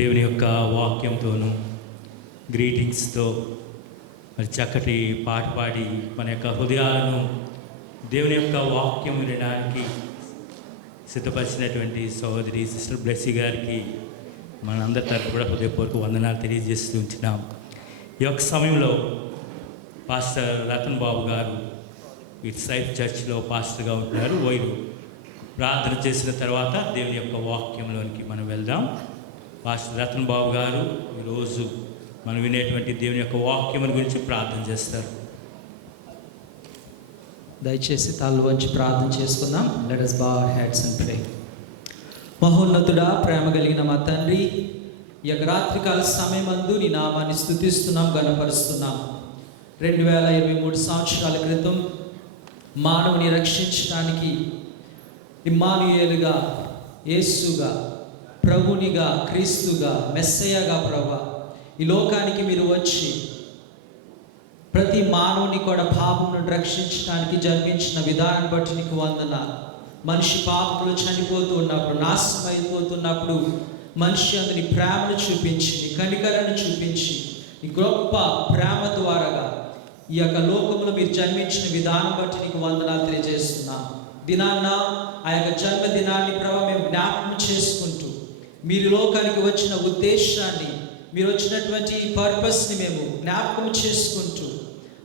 దేవుని యొక్క వాక్యంతోనూ గ్రీటింగ్స్తో మరి చక్కటి పాట పాడి మన యొక్క హృదయాలను దేవుని యొక్క వాక్యం వినడానికి సిద్ధపరిచినటువంటి సహోదరి సిస్టర్ బ్లెస్సీ గారికి మనందరి తరఫు కూడా హృదయపూర్వక వందనాలు తెలియజేస్తూ ఉంటున్నాం. ఈ యొక్క సమయంలో పాస్టర్ రతన్ బాబు గారు ఇట్ సైఫ్ చర్చ్లో పాస్టర్గా ఉంటున్నారు. వీరు ప్రార్థన చేసిన తర్వాత దేవుని యొక్క వాక్యంలోనికి మనం వెళ్దాం. పాస్టర్ రతన్ బాబు గారు ఈరోజు మనం వినేటువంటి దేవుని యొక్క వాక్యం గురించి ప్రార్థన చేస్తారు. దయచేసి తాళ్ళు వంచి ప్రార్థన చేసుకుందాం. Let us bow our heads and pray. మహోన్నతుడా, ప్రేమ కలిగిన మా తండ్రి, ఈ యొక్క రాత్రికాల సమయమందు నీ నామాన్ని స్తుతిస్తున్నాం, ఘనపరుస్తున్నాం. 2023 సంవత్సరాల క్రితం మానవుని రక్షించడానికి ఇమ్మానుయేలుగా, యేసుగా, ప్రభునిగా, క్రీస్తుగా, మెస్సయ్యగా ప్రభువా ఈ లోకానికి మీరు వచ్చి ప్రతి మానవుని కూడా పాపం నుండి రక్షించడానికి జన్మించిన విధానం బట్టి నీకు వందనాలు. మనిషి పాపంలో చనిపోతూ ఉన్నప్పుడు, నాశనం అయిపోతున్నప్పుడు మనిషి అందరి ప్రేమను చూపించి, నీ కనికరను చూపించి, నీ గొప్ప ప్రేమ ద్వారాగా ఈ యొక్క లోకంలో మీరు జన్మించిన విధానం బట్టి నీకు వందనాలు తెలియజేస్తున్నాం. దినాన్న ఆ యొక్క జన్మదినాన్ని ప్రభావం మేము జ్ఞాపకం చేసుకుంటూ, మీరు లోకానికి వచ్చిన ఉద్దేశాన్ని, మీరు వచ్చినటువంటి పర్పస్ని మేము జ్ఞాపకం చేసుకుంటూ,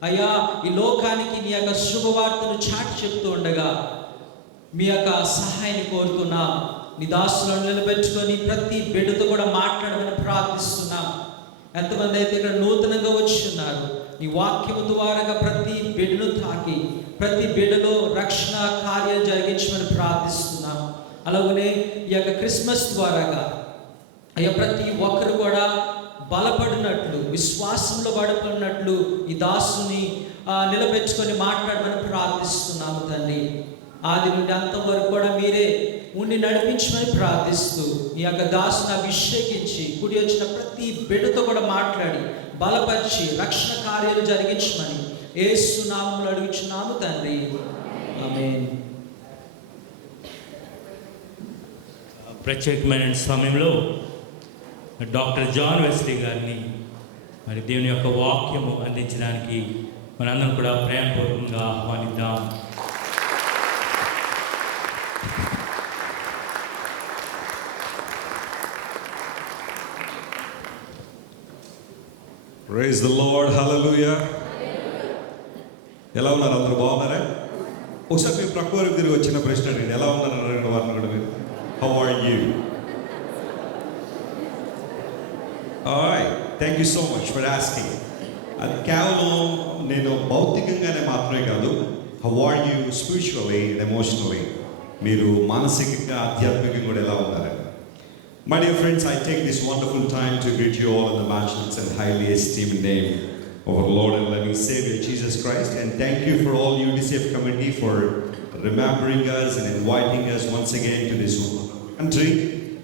అయ్యా ఈ లోకానికి నీ యొక్క శుభవార్తను చాటి చెప్తూ ఉండగా మీ యొక్క సహాయాన్ని కోరుతున్నాం. నీ దాసులను నిలబెట్టుకొని ప్రతి బిడ్డతో కూడా మాట్లాడమని ప్రార్థిస్తున్నాం. ఎంతమంది అయితే ఇక్కడ నూతనంగా వచ్చి ఉన్నారు, నీ వాక్యము ద్వారాగా ప్రతి బిడ్డను తాకి ప్రతి బిడ్డలో రక్షణ కార్యం జరిగించమని ప్రార్థిస్తున్నాం. అలాగనే ఈ యొక్క క్రిస్మస్ ద్వారాగా అయ్యా ప్రతి ఒక్కరు కూడా బలపడినట్లు, విశ్వాసంలో బలపడినట్లు ఈ దాసుని నిలబెట్టుకొని మాట్లాడమని ప్రార్థిస్తున్నాము తండ్రి. ఆది నుండి అంతం వరకు కూడా మీరే ఉండి నడిపించమని ప్రార్థిస్తూ ఈ యొక్క దాసుని అభిషేకించి కుడి వచ్చిన ప్రతి బిడ్డతో కూడా మాట్లాడి బలపరిచి రక్షణ కార్యాలు జరిగించమని యేసు నామములో అడుగుచున్నాము తండ్రి, ఆమేన్. ప్రత్యేకమైన సమయంలో డాక్టర్ జాన్ వెస్లీ గారిని మరి దేవుని యొక్క వాక్యము అందించడానికి మనందరం కూడా ప్రేమపూర్వకంగా ఆహ్వానిద్దాం. Praise the Lord, hallelujah. ఎలా ఉన్నారు? అందరూ బాగున్నారా? ఒకసారి మీరు ప్రక్క వరకు తిరిగి వచ్చిన ప్రశ్న అడిగింది, ఎలా ఉన్నారు అడిగిన వారిని కూడా మీరు how are you? Alright, thank you so much for asking. అది కేవలం నేను భౌతికంగానే మాత్రమే కాదు, how are you spiritually and emotionally, మీరు మానసికంగా ఆధ్యాత్మికంగా కూడా ఎలా ఉన్నారు? My dear friends, I take this wonderful time to greet you all in the matchless and highly esteemed name of our Lord and loving Savior Jesus Christ, and thank you for all UDCF committee for remembering us and inviting us once again to this country.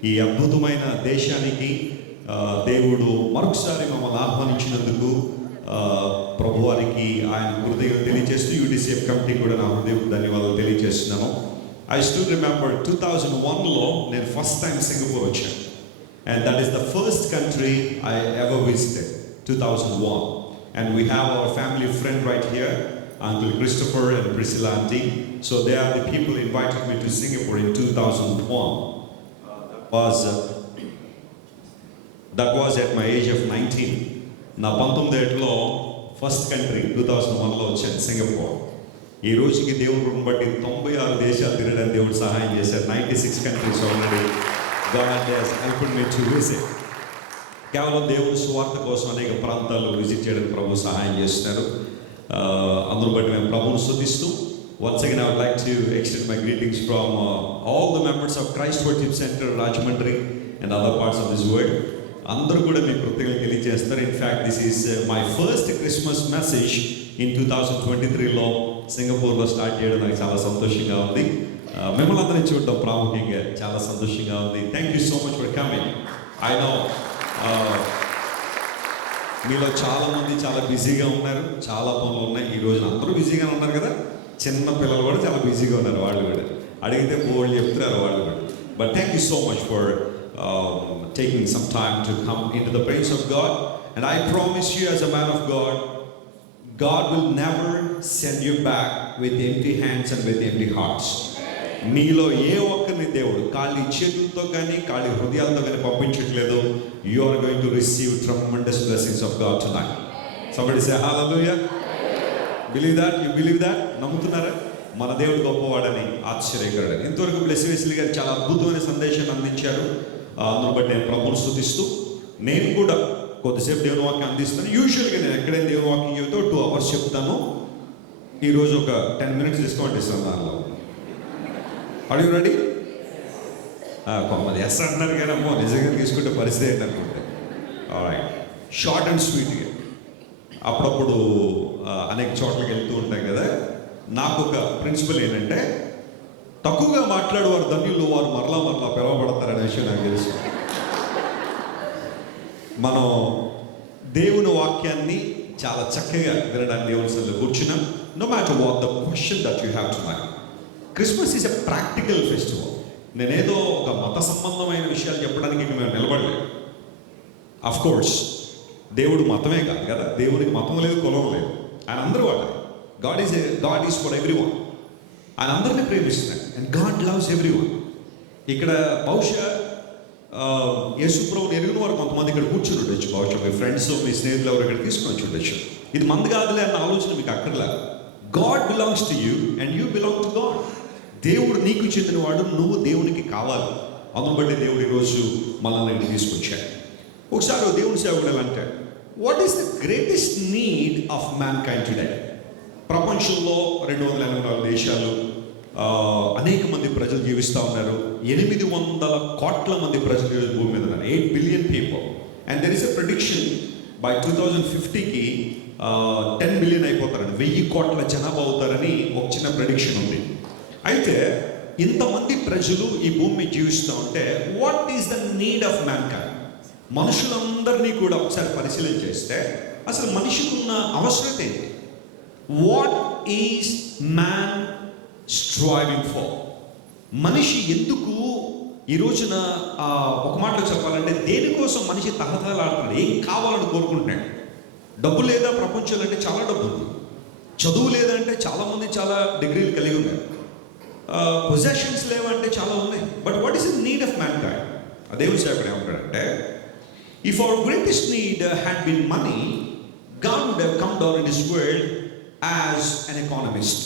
ఈ అద్భుతమైన దేశానికి దేవుడు మరొకసారి మమ్మల్ని ఆహ్వానించినందుకు ప్రభువారికి ఆయన కృతజ్ఞతలు తెలియజేస్తూ UDCF committee కూడా నా హృదయ ధన్యవాదాలు తెలియజేస్తున్నాను. I still remember 2001లో నేను ఫస్ట్ టైం సింగపూర్ వచ్చాను, and that is the first country I ever visited, 2001. And we have our family friend right here, Uncle Christopher and Priscilla auntie. So they are the people who invited me to Singapore in 2001. That was at my age of 19. నా 19 ఏటలో first country 2001లో వచ్చాను Singapore. ఈ రోజుకి దేవుడు బట్టి 96 దేశాలు తిరగడానికి దేవుడు సహాయం చేశారు. 96 countries already God has helped me to visit. కేవలం దేవుని సువార్త కోసం అనేక ప్రాంతాల్లో విజిట్ చేయడానికి ప్రభు సహాయం చేస్తున్నారు. అందరూ బట్టి మేము ప్రభువును స్తుతిస్తూ, once again I would like to extend my greetings from all the members of Christ Worship Center, Rajahmundry and other parts of this world. అందరూ కూడా మీ కృతజ్ఞతలు తెలియజేస్తారు. In fact this is my first Christmas message in 2023లో సింగపూర్లో start చేయడం నాకు చాలా సంతోషంగా ఉంది. మిమ్మల్ని అందరినీ చూడడం ప్రాముఖ్యంగా చాలా సంతోషంగా ఉంది. Thank you so much for coming. I know మీలో చాలామంది చాలా బిజీగా ఉన్నారు, చాలా పనులు ఉన్నాయి. ఈ రోజున అందరూ బిజీగా ఉన్నారు కదా, చిన్న పిల్లలు కూడా చాలా బిజీగా ఉన్నారు. వాళ్ళు కూడా అడిగితే బోల్డ్ చెప్తున్నారు వాళ్ళు కూడా. But thank you so much for taking some time to come into the presence of God. And I promise you, as a man of God, God will never send you back with empty hands and with empty hearts. నీలో ఏ ఒక్కరిని దేవుడు ఖాళీ చేతులతో కానీ ఖాళీ హృదయాలతో కానీ పంపించట్లేదు. You are going to receive tremendous blessings of God tonight. Somebody say hallelujah. Believe that? You believe that? నమ్ముతున్నారా? మన దేవుడు గొప్పవాడని, ఆశ్చర్యకరుడని. ఇంతవరకు బ్లెస్సీ వెస్లీ గారు చాలా అద్భుతమైన సందేశాన్ని అందించారు. అందులో బట్టి నేను ప్రభువును స్తుతిస్తూ, నేను కూడా కొద్దిసేపు దేవుని వాక్యం అందిస్తాను. యూజువల్గా నేను ఎక్కడైనా దేవుని వాక్యం చెబుతూ 2 hours చెప్తాను. ఈరోజు ఒక 10 minutes డిస్కౌంట్ ఇస్తాను దానిలో. Are you ready? కొంతమంది ఎస్ అంటున్నారు కానీ అమ్మో నిజంగా తీసుకుంటే పరిస్థితి ఏంటనుకుంటే. ఆల్రైట్, షార్ట్ అండ్ స్వీట్గా. అప్పుడప్పుడు అనేక చోట్లకి వెళ్తూ ఉంటాం కదా. నాకు ఒక ప్రిన్సిపల్ ఏంటంటే, తక్కువగా మాట్లాడేవారు ధన్యులు, వారు మరలా మరలా పిలవబడతారనే విషయం నాకు తెలుసు. మనం దేవుని వాక్యాన్ని చాలా చక్కగా వినడానికి దేవుని సన్నిధిలో కూర్చున్నాం. No matter what the question that you have tonight. Christmas is a practical festival. నేనేదో ఒక మత సంబంధమైన విషయాలు చెప్పడానికి మేము నిలబడలేదు. అఫ్ కోర్స్ దేవుడు మతమే కాదు కదా, దేవునికి మతం లేదు, కులం లేదు, ఆయన అందరూ వాడు. God is for every one. ఆయన అందరినీ ప్రేమిస్తున్నాడు. And God loves every one. ఇక్కడ బహుశా యేసుప్రభుని ఎరిగిన వారు కొంతమంది ఇక్కడ కూర్చుని ఉండొచ్చు. బహుశా మీ ఫ్రెండ్స్, మీ స్నేహితులు ఎవరు ఇక్కడ తీసుకొని వచ్చి ఉండొచ్చు. ఇది మంది కాదులే అన్న ఆలోచన మీకు అక్కర్లా. God belongs to you and you belong to God. దేవుడు నీకు చెందినవాడు, నువ్వు దేవునికి కావాలి. అందును బట్టి దేవుడు ఈరోజు మనల్ని తీసుకొచ్చాడు. ఒకసారి దేవుని సేవకుడు ఎలా అంటాడు, what is the greatest need of man kind today? ప్రపంచంలో 284 దేశాలు, అనేక మంది ప్రజలు జీవిస్తూ ఉన్నారు. 800 కోట్ల మంది ప్రజలు భూమి మీద ఉన్నారు. 8 billion people. And there is a prediction by 2050కి 10 billion అయిపోతారని, 1000 కోట్ల జనాభా అవుతారని ఒక చిన్న ప్రెడిక్షన్ ఉంది. అయితే ఇంతమంది ప్రజలు ఈ భూమి మీద జీవిస్తూ ఉంటే what is the need of mankind? మనుషులందరినీ కూడా ఒకసారి పరిశీలన చేస్తే అసలు మనిషికి ఉన్న అవసరత ఏంటి? What is man striving for? మనిషి ఎందుకు ఈ రోజున ఒక మాటలో చెప్పాలంటే దేనికోసం మనిషి తహతహలాడుతున్నాడు? ఏం కావాలని కోరుకుంటున్నాడు? డబ్బు లేదా ప్రపంచంలో అంటే చాలా డబ్బు ఉంది. చదువు లేదంటే చాలామంది చాలా డిగ్రీలు కలిగి ఉన్నారు. పొజెషన్స్ లేవంటే చాలా ఉన్నాయి. But what is the need of mankind? దేవుని సేవకుడు ఏమంటాడంటే, if our greatest need had been money, God would have come down in this world as an economist.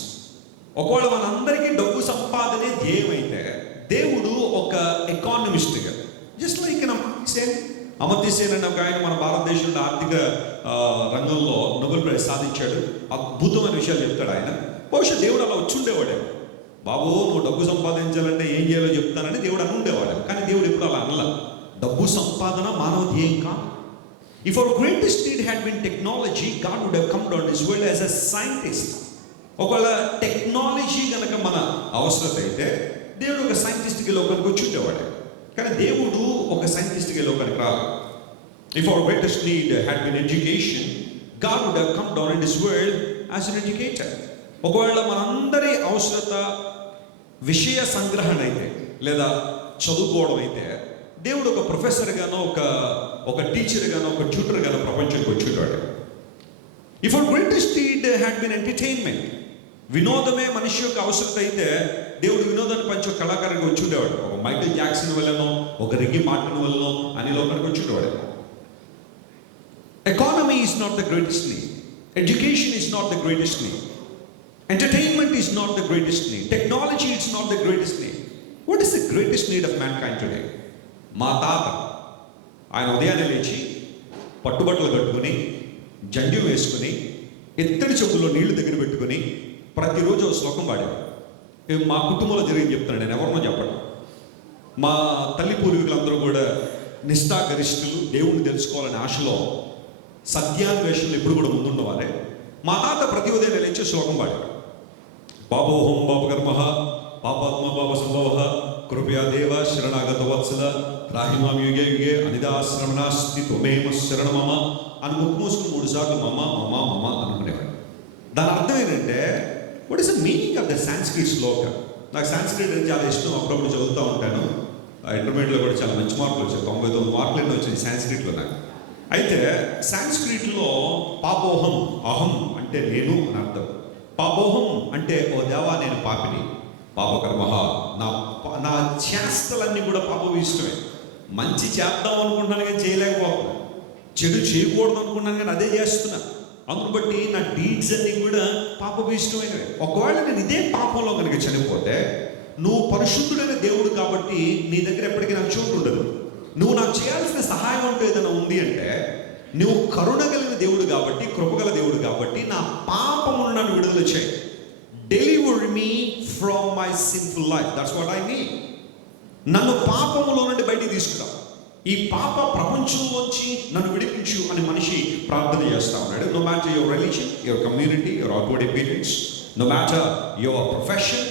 ఒకవేళ మనందరికీ డబ్బు సంపాదనే ధ్యేయమైతే దేవుడు ఒక ఎకానమిస్ట్గా, జస్ట్ లైక్ అమర్త్య సేన్ అనే ఒక ఆయన మన భారతదేశంలో ఆర్థిక రంగంలో నోబెల్ ప్రైజ్ సాధించాడు. అద్భుతమైన విషయాలు చెప్తాడు ఆయన. బహుశా దేవుడు అలా వచ్చి ఉండేవాడే, బాబు నువ్వు డబ్బు సంపాదించాలంటే ఏం చేయాలో చెప్తానని దేవుడు అని ఉండేవాడు. కానీ దేవుడు ఎప్పుడు అలా అనలా. డబ్బు సంపాదన మానవ ధ్యేయం కాదు. If our greatest need had been technology, God would have come down this world as a scientist. ఒకవేళ టెక్నాలజీ కనుక మన అవసరం అయితే దేవుడు ఒక సైంటిస్ట్కి లోకానికి వచ్చి ఉండేవాడు. కానీ దేవుడు ఒక సైంటిస్ట్కి లోకానికి రాదు. If our greatest need had been education, God would have come down in this world as an educator. ఒకవేళ మనందరి అవసరత విషయ సంగ్రహణ అయితే లేదా చదువుకోవడం అయితే దేవుడు ఒక ప్రొఫెసర్ గానో ఒక టీచర్ గానో ఒక ట్యూటర్ గానో ప్రపంచానికి వచ్చేవాడు. If our greatest need had been entertainment, వినోదమే మనిషి యొక్క అవసరత అయితే దేవుడు వినోదాన్ని పంచే కళాకారుడికి వచ్చి ఉండేవాడు. ఒక మైకేల్ జాక్సన్ వల్లనో ఒక రికీ మార్టిన్ వల్లనో అని లోకానికి వచ్చి ఉండేవాడు. Economy is not the greatest need. Education is not the greatest need. Entertainment is not the greatest need. Technology is not the greatest need. What is the greatest need of mankind today? మా తాత ఆయన ఉదయాన్నే లేచి పట్టుబట్టలు కట్టుకుని జండ్యం వేసుకుని ఎత్తడి చెప్పుల్లో నీళ్లు దగ్గర పెట్టుకుని ప్రతిరోజు ఒక శ్లోకం పాడేవాడు. మా కుటుంబంలో జరిగింది చెప్తాను, నేను ఎవరినో చెప్పడం. మా తల్లి పూర్వీకులందరూ కూడా నిష్ఠాగరిష్ఠులు, దేవుణ్ణి తెలుసుకోవాలనే ఆశలో సత్యాన్వేషణలు ఎప్పుడు కూడా ముందున్నవారే. మా తాత ప్రతి ఉదయం లేచి శ్లోకం పాడాడు. పాపోహం పాపకర్మ పాపాత్మ పాప సంభవ కృపయా దేవ శరణాగత వత్సల రాహిమాం యుగే యుగే అనిదాశ్రమణాస్తి త్వమేమ శరణమమ అని ముక్కు మూసుకుని 3 సార్లు మమ్మ మమ్మ మమ్మ అనుకునేవాడు. దాని అర్థం ఏంటంటే, what is the meaning of the Sanskrit shloka? నాకు సాంస్క్రిట్ అంటే చాలా ఇష్టం, అప్పుడప్పుడు చదువుతూ ఉంటాను. ఇంటర్మీడియట్లో కూడా చాలా మంచి మార్కులు వచ్చాయి, 99 మార్కులు ఎన్నో వచ్చింది సాంస్క్రిట్లో నాకు. అయితే సాంస్క్రిట్లో పాపోహం, అహం అంటే నేను అని అర్థం. పాపోహం అంటే ఓ దేవా నేను పాపిని, పాపకర్మః, నా చేష్టలన్నీ కూడా పాపభీష్టమే. మంచి చేద్దాం అనుకుంటున్నాను కానీ చేయలేకపోతున్నా, చెడు చేయకూడదు అనుకున్నాను కానీ అదే చేస్తున్నా. అందును బట్టి నా డీడ్స్ అన్నీ కూడా పాపభీష్టమైనవి. ఒకవేళ నేను ఇదే పాపంలో కనుక చనిపోతే, నువ్వు పరిశుద్ధుడైన దేవుడు కాబట్టి నీ దగ్గర ఎప్పటికీ నాకు చోటు ఉండదు. నువ్వు నాకు చేయాల్సిన సహాయం అంటూ ఏదైనా ఉంది అంటే, నువ్వు కరుణ కలిగిన దేవుడు కాబట్టి, కృపగల దేవుడు కాబట్టి నా పాపమును నన్ను విడుదల చేయి. Deliver me from my sinful life, that's what I need. నన్ను పాపములో నుండి బయటికి తీసుకురా, ఈ పాప ప్రపంచంలోంచి నన్ను విడిపించు అని మనిషి ప్రార్థన చేస్తా ఉన్నాడు. No matter your religion, your community, your outward appearance, no matter your profession,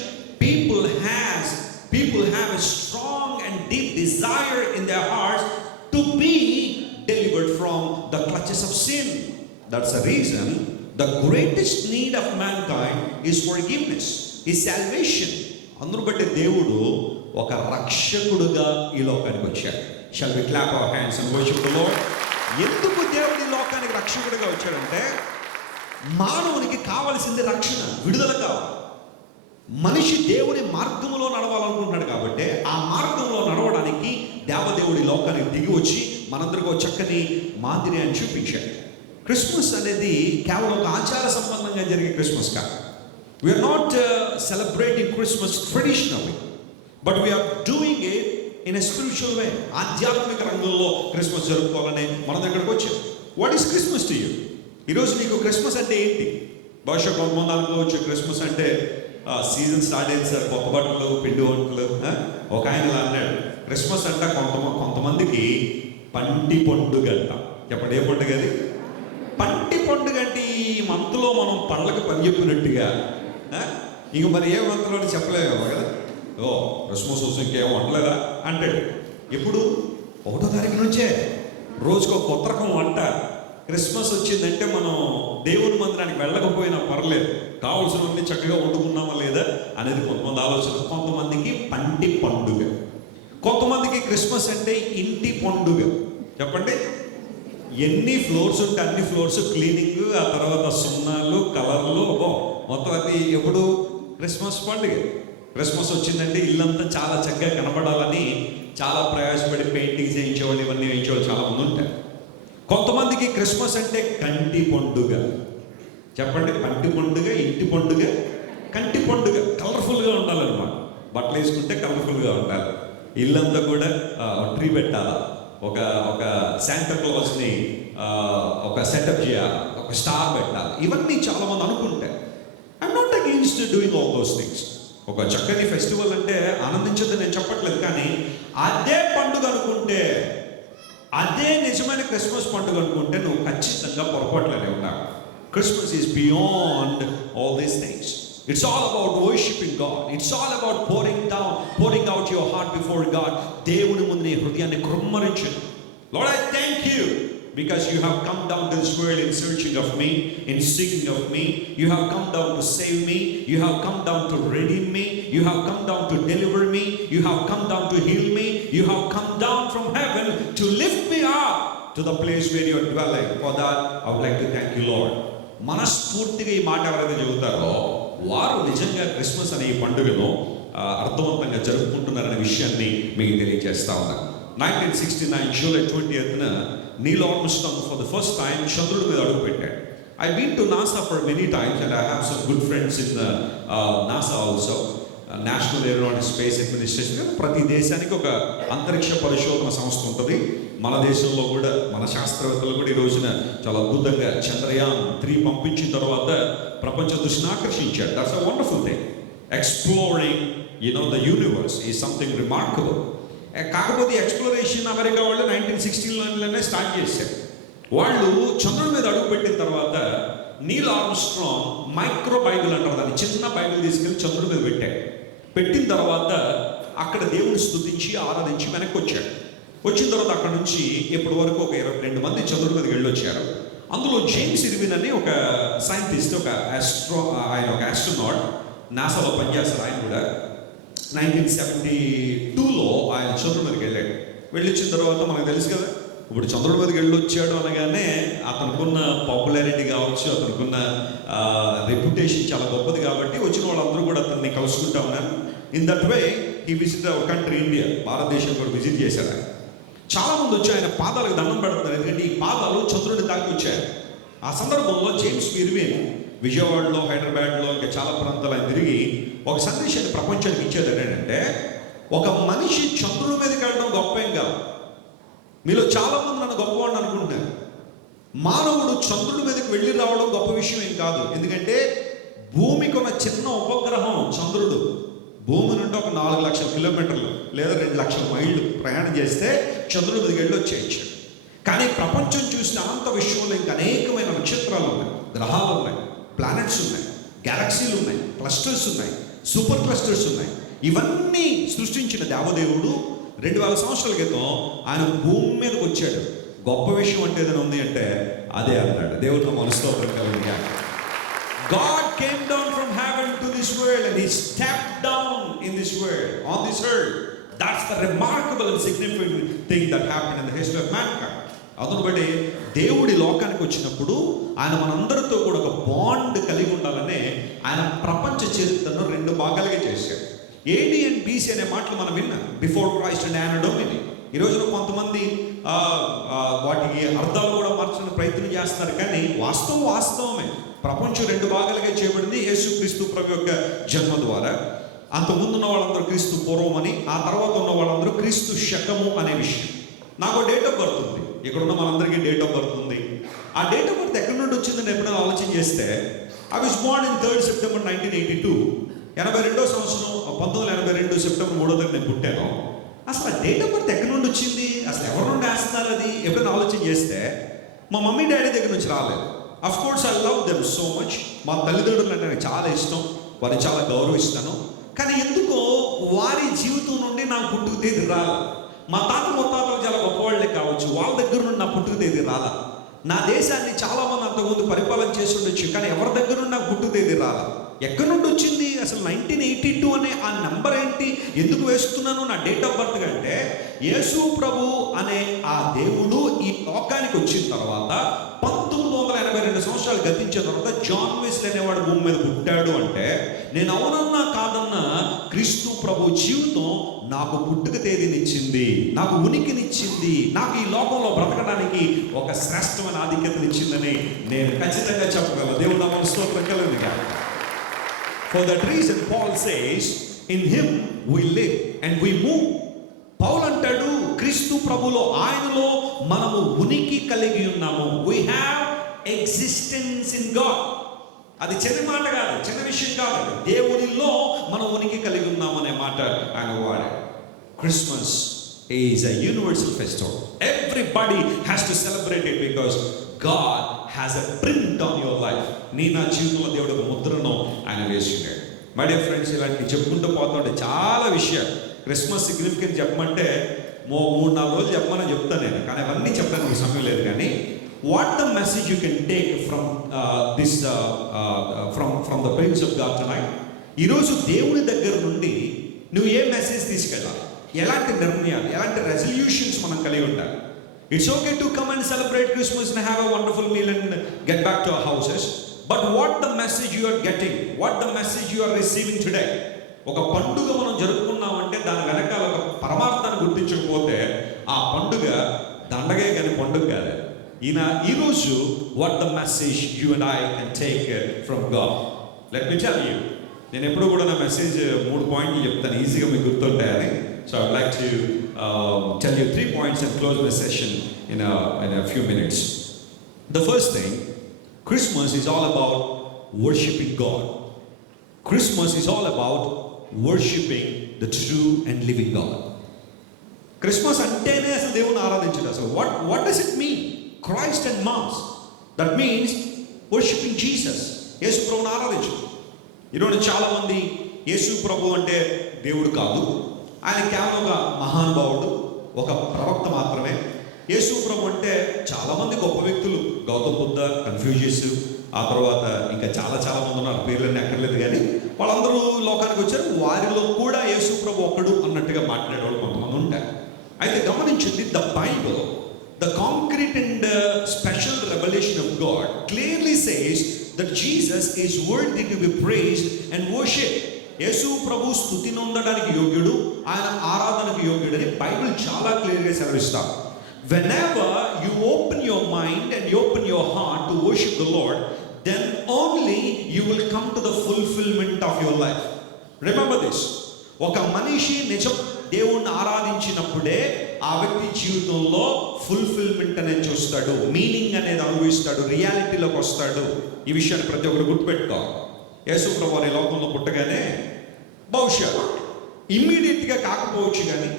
people have a strong and deep desire in their hearts to be delivered from the clutches of sin. That's the reason the greatest need of mankind is forgiveness, is salvation. అందును బట్టి దేవుడు ఒక రక్షకుడుగా ఈ లోకానికి వచ్చాడు. Shall we clap our hands and worship the Lord? ఎందుకు దేవుడు ఈ లోకానికి రక్షకుడుగా వచ్చాడంటే, మానవునికి కావలసింది రక్షణ, విడుదల కావాలి. మనిషి దేవుని మార్గంలో నడవాలనుకుంటున్నాడు కాబట్టి ఆ మార్గంలో నడవడానికి దేవదేవుడి లోకానికి దిగి వచ్చి మనందరికీ ఒక చక్కని మాదిరిని చూపించాడు. క్రిస్మస్ అనేది కేవలం ఒక ఆచార సంబంధంగా జరిగే క్రిస్మస్ కాదు. We're not celebrating Christmas traditionally, but we're doing it in a spiritual way. ఆధ్యాత్మిక రంగంలో క్రిస్మస్ జరుపుకోవాలని మన దగ్గరకు వచ్చాం. What is Christmas to you? ఈరోజు నీకు క్రిస్మస్ అంటే ఏంటి? బహుశా కొంతమంది అనుకోవచ్చు క్రిస్మస్ అంటే సీజన్ స్టార్ట్ అయింది సార్, కొత్త బట్టలు, పిండి వంటలు. ఒక ఆయన అన్నాడు, క్రిస్మస్ అంటే కొంతమందికి పంటి పండుగ అంట. చెప్పండి, ఏ పండుగ అది? పంటి పండుగ అంటే ఈ మంత్లో మనం పండ్లకు పని చెప్పినట్టుగా ఇంక మరి ఏ మంత్లో చెప్పలేము కదా. ఓ క్రిస్మస్ కోసం ఇంకేం వంటలేదా అంటాడు. ఎప్పుడు? 1వ తారీఖు నుంచే రోజుకు ఒక కొత్త రకం వంట. క్రిస్మస్ వచ్చిందంటే మనం దేవుని మందిరానికి వెళ్ళకపోయినా పర్లేదు, కావాల్సినవన్నీ చక్కగా వండుకున్నామా లేదా అనేది కొంతమంది ఆలోచన. కొంతమందికి పంటి పండుగ, కొంతమందికి క్రిస్మస్ అంటే ఇంటి పండుగ. చెప్పండి, ఎన్ని ఫ్లోర్స్ ఉంటే అన్ని ఫ్లోర్స్ క్లీనింగ్, ఆ తర్వాత సున్నాలు, కలర్లు, మొత్తం అది ఎప్పుడు క్రిస్మస్ పండుగ. క్రిస్మస్ వచ్చిందంటే ఇల్లంతా చాలా చక్కగా కనపడాలని చాలా ప్రయాసపడి పెయింటింగ్స్ వేయించేవాళ్ళు, ఇవన్నీ వేయించేవాళ్ళు చాలా మంది ఉంటారు. కొంతమందికి క్రిస్మస్ అంటే కంటి పండుగ. చెప్పండి, పంటి పండుగ, ఇంటి పండుగ, కంటి పండుగ. కలర్ఫుల్గా ఉండాలన్నమాట. బట్టలు వేసుకుంటే కలర్ఫుల్గా ఉండాలి, ఇల్లంతా కూడా ట్రీ పెట్టాలా, ఒక శాంటా క్లాస్ని ఒక సెటప్ చేయాలి, ఒక స్టార్ పెట్టాలి. ఇవన్నీ చాలామంది అనుకుంటారు. I'm not against doing all those things. ఒక చక్కని ఫెస్టివల్ అంటే ఆనందించదని నేను చెప్పట్లేదు, కానీ అదే పండుగ అనుకుంటే, అదే నిజమైన క్రిస్మస్ పండుగ అనుకుంటే నువ్వు ఖచ్చితంగా పొరపాట్లోనే ఉన్నావు. Christmas is beyond all these things. It's all about worshiping God. It's all about pouring out your heart before God. దేవుని ముందు నీ హృదయాన్ని కృమ్మరించు. Lord, I thank you because you have come down to this world in searching of me, in seeking of me. You have come down to save me. You have come down to redeem me. You have come down to deliver me. You have come down to heal me. You have come down from heaven to lift me up to the place where you are dwelling. For that, I would like to thank you, Lord. మనస్ఫూర్తిగా ఈ మాట ఎవరైతే చెబుతారో వారు నిజంగా Christmas అనే ఈ పండుగను అర్థవంతంగా జరుపుకుంటున్నారనే విషయాన్ని మీకు తెలియజేస్తా ఉన్నాను. 1969 July 20th Neil Armstrong for the first time చంద్రుడి మీద అడుగు పెట్టాడు. I been to NASA for many times and I have some good friends in NASA also, national aeronautic space administration. ప్రతి దేశానికి ఒక అంతరిక్ష పరిశోధన సంస్థ ఉంటుంది. మన దేశంలో కూడా మన శాస్త్రవేత్తలు కూడా ఈ రోజున చాలా అద్భుతంగా చంద్రయాన్ 3 పంపించిన తర్వాత ప్రపంచ దృష్టిని ఆకర్షించాడు. That's a wonderful thing. Exploring the universe is something remarkable. కాకపోతే ఎక్స్ప్లోరేషన్ అమెరికా వాళ్ళు 1969లోనే స్టార్ట్ చేశారు. వాళ్ళు చంద్రుడి మీద అడుగు పెట్టిన తర్వాత నీల్ ఆర్మ్స్ట్రాంగ్ మైక్రో బైబిల్ అంటారు దాన్ని, చిన్న బైబిల్ తీసుకెళ్ళి చంద్రుడి మీద పెట్టాడు. పెట్టిన తర్వాత అక్కడ దేవుని స్తుతించి ఆరాధించి వెనక్కి వచ్చాడు. వచ్చిన తర్వాత అక్కడ నుంచి ఇప్పటి వరకు ఒక 22 మంది చంద్రుడి మీదకి వెళ్ళొచ్చారు. అందులో జేమ్స్ ఇర్విన్ అని ఒక సైంటిస్ట్, ఆయన ఒక ఆస్ట్రోనాట్, నాసాలో పనిచేస్తారు. ఆయన కూడా 1972లో ఆయన చంద్రుడి మీదకి వెళ్ళాడు. వెళ్ళొచ్చిన తర్వాత మనకు తెలుసు కదా, ఇప్పుడు చంద్రుడి మీదకి వెళ్ళొచ్చాడు అనగానే అతనుకున్న పాపులారిటీ కావచ్చు, అతనుకున్న రెప్యుటేషన్ చాలా గొప్పది కాబట్టి వచ్చిన వాళ్ళందరూ కూడా అతన్ని కలుసుకుంటా ఉన్నారు. In that way he visit our country India, భారతదేశం కూడా విజిట్ చేశాడు ఆయన. చాలా మంది వచ్చి ఆయన పాదాలకు దండం పెడుతున్నారు, ఎందుకంటే ఈ పాదాలు చంద్రుడిని తాకి వచ్చాయి. ఆ సందర్భంలో జేమ్స్ ఇర్విన్ విజయవాడలో, హైదరాబాద్లో, ఇంకా చాలా ప్రాంతాలు ఆయన తిరిగి ఒక సందేశాన్ని ప్రపంచానికి ఇచ్చేది ఏంటంటే, ఒక మనిషి చంద్రుడి మీదకి వెళ్ళడం గొప్పేం కాదు. మీలో చాలా మంది నన్ను గొప్పవాడిని అనుకుంటున్నారు. మానవుడు చంద్రుడి మీదకి వెళ్ళి రావడం గొప్ప విషయం ఏం కాదు. ఎందుకంటే భూమికి ఉన్న చిన్న ఉపగ్రహం చంద్రుడు భూమి నుండి ఒక 4 లక్షల కిలోమీటర్లు లేదా 2 లక్షల మైళ్ళు ప్రయాణం చేస్తే చంద్రుడి మీదకి వెళ్ళి వచ్చేయచ్చు. కానీ ప్రపంచం చూసిన అనంత విశ్వంలో ఇంకా అనేకమైన నక్షత్రాలు ఉన్నాయి, గ్రహాలు ఉన్నాయి, ప్లానెట్స్ ఉన్నాయి, గ్యాలక్సీలు ఉన్నాయి, క్లస్టర్స్ ఉన్నాయి, సూపర్ క్లస్టర్స్ ఉన్నాయి. ఇవన్నీ సృష్టించిన దేవదేవుడు 2000 సంవత్సరాల క్రితం ఆయన భూమి మీదకి వచ్చాడు. గొప్ప విషయం అంటే ఏదైనా ఉంది అంటే అదే అన్నాడు. దేవుడితో మనసుతో కలిగిన God came down from heaven to this world and he stepped down in this world, on this earth. That's the remarkable and significant thing that happened in the history of mankind. అతను బట్టి దేవుడి లోకానికి వచ్చినప్పుడు ఆయన మనందరితో కూడా ఒక bond కలిగి ఉండాలనే ఆయన ప్రపంచ చరిత్రను 2 భాగాలుగా చేశాడు. ఏడి అండ్ బీసీ అనే మాటలు మనం విన్నాం, బిఫోర్ క్రైస్ట్ అండ్ యానో డొమిని. ఈ రోజున కొంతమంది వాటికి అర్థాలు కూడా మార్చడానికి ప్రయత్నం చేస్తున్నారు, కానీ వాస్తవమే. ప్రపంచం 2 భాగాలుగా చేయబడింది యేసు క్రీస్తు ప్రభు యొక్క జన్మ ద్వారా. అంతకుముందు ఉన్న వాళ్ళందరూ క్రీస్తు పూర్వం అని, ఆ తర్వాత ఉన్న వాళ్ళందరూ క్రీస్తు శకము అనే విషయం. నాకు డేట్ ఆఫ్ బర్త్ ఉంది, ఇక్కడున్న మనందరికీ డేట్ ఆఫ్ బర్త్ ఉంది. ఆ డేట్ ఆఫ్ బర్త్ ఎక్కడి నుండి వచ్చిందని ఎప్పుడైనా ఆలోచన చేస్తే, I was Born in 3rd September 1982. 82వ సంవత్సరం 1982 సెప్టెంబర్ 3వ తారీఖు నేను పుట్టాను. అసలు ఆ డేట్ ఆఫ్ బర్త్ ఎక్కడి నుండి వచ్చింది, అసలు ఎవరి నుండి వేస్తున్నారు అది ఎప్పుడైనా ఆలోచన చేస్తే మా మమ్మీ డాడీ దగ్గర నుంచి రాలేదు. Of course I love them so much. మా తల్లిదండ్రులు అంటే నాకు చాలా ఇష్టం, వారిని చాలా గౌరవిస్తాను. కానీ ఎందుకో వారి జీవితం నుండి నాకు పుట్టుక తేదీ రాలా. మా తాత ముత్తాతలు చాలా గొప్పవాళ్ళే కావచ్చు, వాళ్ళ దగ్గర నుండి నా పుట్టుక తేదీ రాలా. నా దేశాన్ని చాలామంది అంతకుముందు పరిపాలన చేసి ఉండొచ్చు, కానీ ఎవరి దగ్గర నుండి నాకు పుట్టుక తేదీ రాలా. ఎక్కడి నుండి వచ్చింది అసలు 1982 అనే ఆ నెంబర్ ఏంటి, ఎందుకు వేస్తున్నాను నా డేట్ ఆఫ్ బర్త్ కంటే, యేసు ప్రభు అనే ఆ దేవుడు ఈ లోకానికి వచ్చిన తర్వాత 1982 సంవత్సరాలు గతించిన తర్వాత జాన్ వెస్లీ అనేవాడు భూమి మీద పుట్టాడు. అంటే నేను అవునన్నా కాదన్నా క్రీస్తు ప్రభు జీవితం నాకు పుట్టుక తేదీనిచ్చింది, నాకు ఉనికినిచ్చింది, నాకు ఈ లోకంలో బ్రతకడానికి ఒక శ్రేష్టమైన ఆధిక్యతనిచ్చిందని నేను ఖచ్చితంగా చెప్పగలను. దేవుడు నా స్తోత్రం కలుగునుగా. For that reason Paul says, in him we live and we move. పౌలు అంటాడు, క్రీస్తు ప్రభులో, ఆయనలో మనము ఉనికి కలిగి ఉన్నాము. We have existence in God. అది చిన్న మాట కాదు, చిన్న విషయం కాదు. దేవునిలో మనం ఉనికి కలిగి ఉన్నాము అనే మాట ఆయన వాడాడు. Christmas is a universal festival. Everybody has to celebrate it because God has a print on your life. నీ నా జీవితంలో దేవుడు ఒక ముద్రను ఆయన వేసుకున్నాడు. మై డియర్ ఫ్రెండ్స్, ఇలాంటి చెప్పుకుంటూ పోతుంటే చాలా విషయాలు. క్రిస్మస్ సిగ్నిఫికెన్స్ చెప్పమంటే 3-4 రోజులు చెప్పమని చెప్తాను నేను, కానీ అవన్నీ చెప్పడానికి సమయం లేదు. కానీ what the message you can take from this from the prince of God time. ఈరోజు దేవుని దగ్గర నుండి నువ్వు ఏ మెసేజ్ తీసుకెళ్ళాలి, ఎలాంటి నిర్ణయాలు, ఎలాంటి రెజల్యూషన్స్ మనం కలిగి ఉండాలి. It's okay to come and celebrate Christmas and have a wonderful meal and get back to our houses. But what the message you are getting, what the message you are receiving today? ఒక పండుగ మనం జరుపుకున్నామంటే దాని వెనకాల ఒక పరమార్థాన్ని గుర్తించకపోతే ఆ పండుగ దండగే కానీ పండుగ కాదు. ఈరోజు what the message you and I can take from God. Let me tell you, నేను ఎప్పుడు కూడా నా మెసేజ్ 3 పాయింట్లు చెప్తాను, ఈజీగా మీకు గుర్తుంటాయని. So I would like to tell you 3 points and close the session in a few minutes. The first thing, Christmas is all about worshiping God. Christmas is all about worshiping the true and living God. Christmas అంటేనే అసలు దేవుని ఆరాధించడం. అసలు what does it mean? Christ and Mass. That means worshiping Jesus. యేసు ప్రభువుని ఆరాధించడం. ఈరోజు చాలా మంది యేసు ప్రభు అంటే దేవుడు కాదు, ఆయన కేవలం ఒక మహానుభావుడు, ఒక ప్రవక్త మాత్రమే. యేసు ప్రభు అంటే చాలామంది గొప్ప వ్యక్తులు, గౌతమ్ బుద్ధ, కన్ఫ్యూషియస్, ఆ తర్వాత ఇంకా చాలా మంది ఉన్నారు, పేర్లన్నీ అక్కర్లేదు. కానీ వాళ్ళందరూ లోకానికి వచ్చారు, వారిలో కూడా యేసు ప్రభు ఒక్కడు అన్నట్టుగా మాట్లాడేవాళ్ళు కొంతమంది ఉంటారు. అయితే గమనించండి, the Bible, the concrete and special revelation of God clearly says that Jesus is worthy to be praised and worship. Yesu ప్రభు స్తుతి నొందడానికి యోగ్యుడు, ఆయన ఆరాధనకు యోగ్యుడని బైబిల్ చాలా క్లియర్గా సెలవిస్తాం. Whenever you open your mind and you open your heart to worship the Lord, then only you will come to the fulfillment of your life. Remember this. ఒక మనిషి నిజం దేవుణ్ణి ఆరాధించినప్పుడే ఆ వ్యక్తి జీవితంలో ఫుల్ఫిల్మెంట్ అనేది చూస్తాడు, మీనింగ్ అనేది అనుభవిస్తాడు, రియాలిటీలోకి వస్తాడు. ఈ విషయాన్ని ప్రతి ఒక్కరు గుర్తుపెట్టుకో. యేసు ప్రభు వారి లోకంలో పుట్టగానే బహుశా ఇమ్మీడియట్గా కాకపోవచ్చు కానీ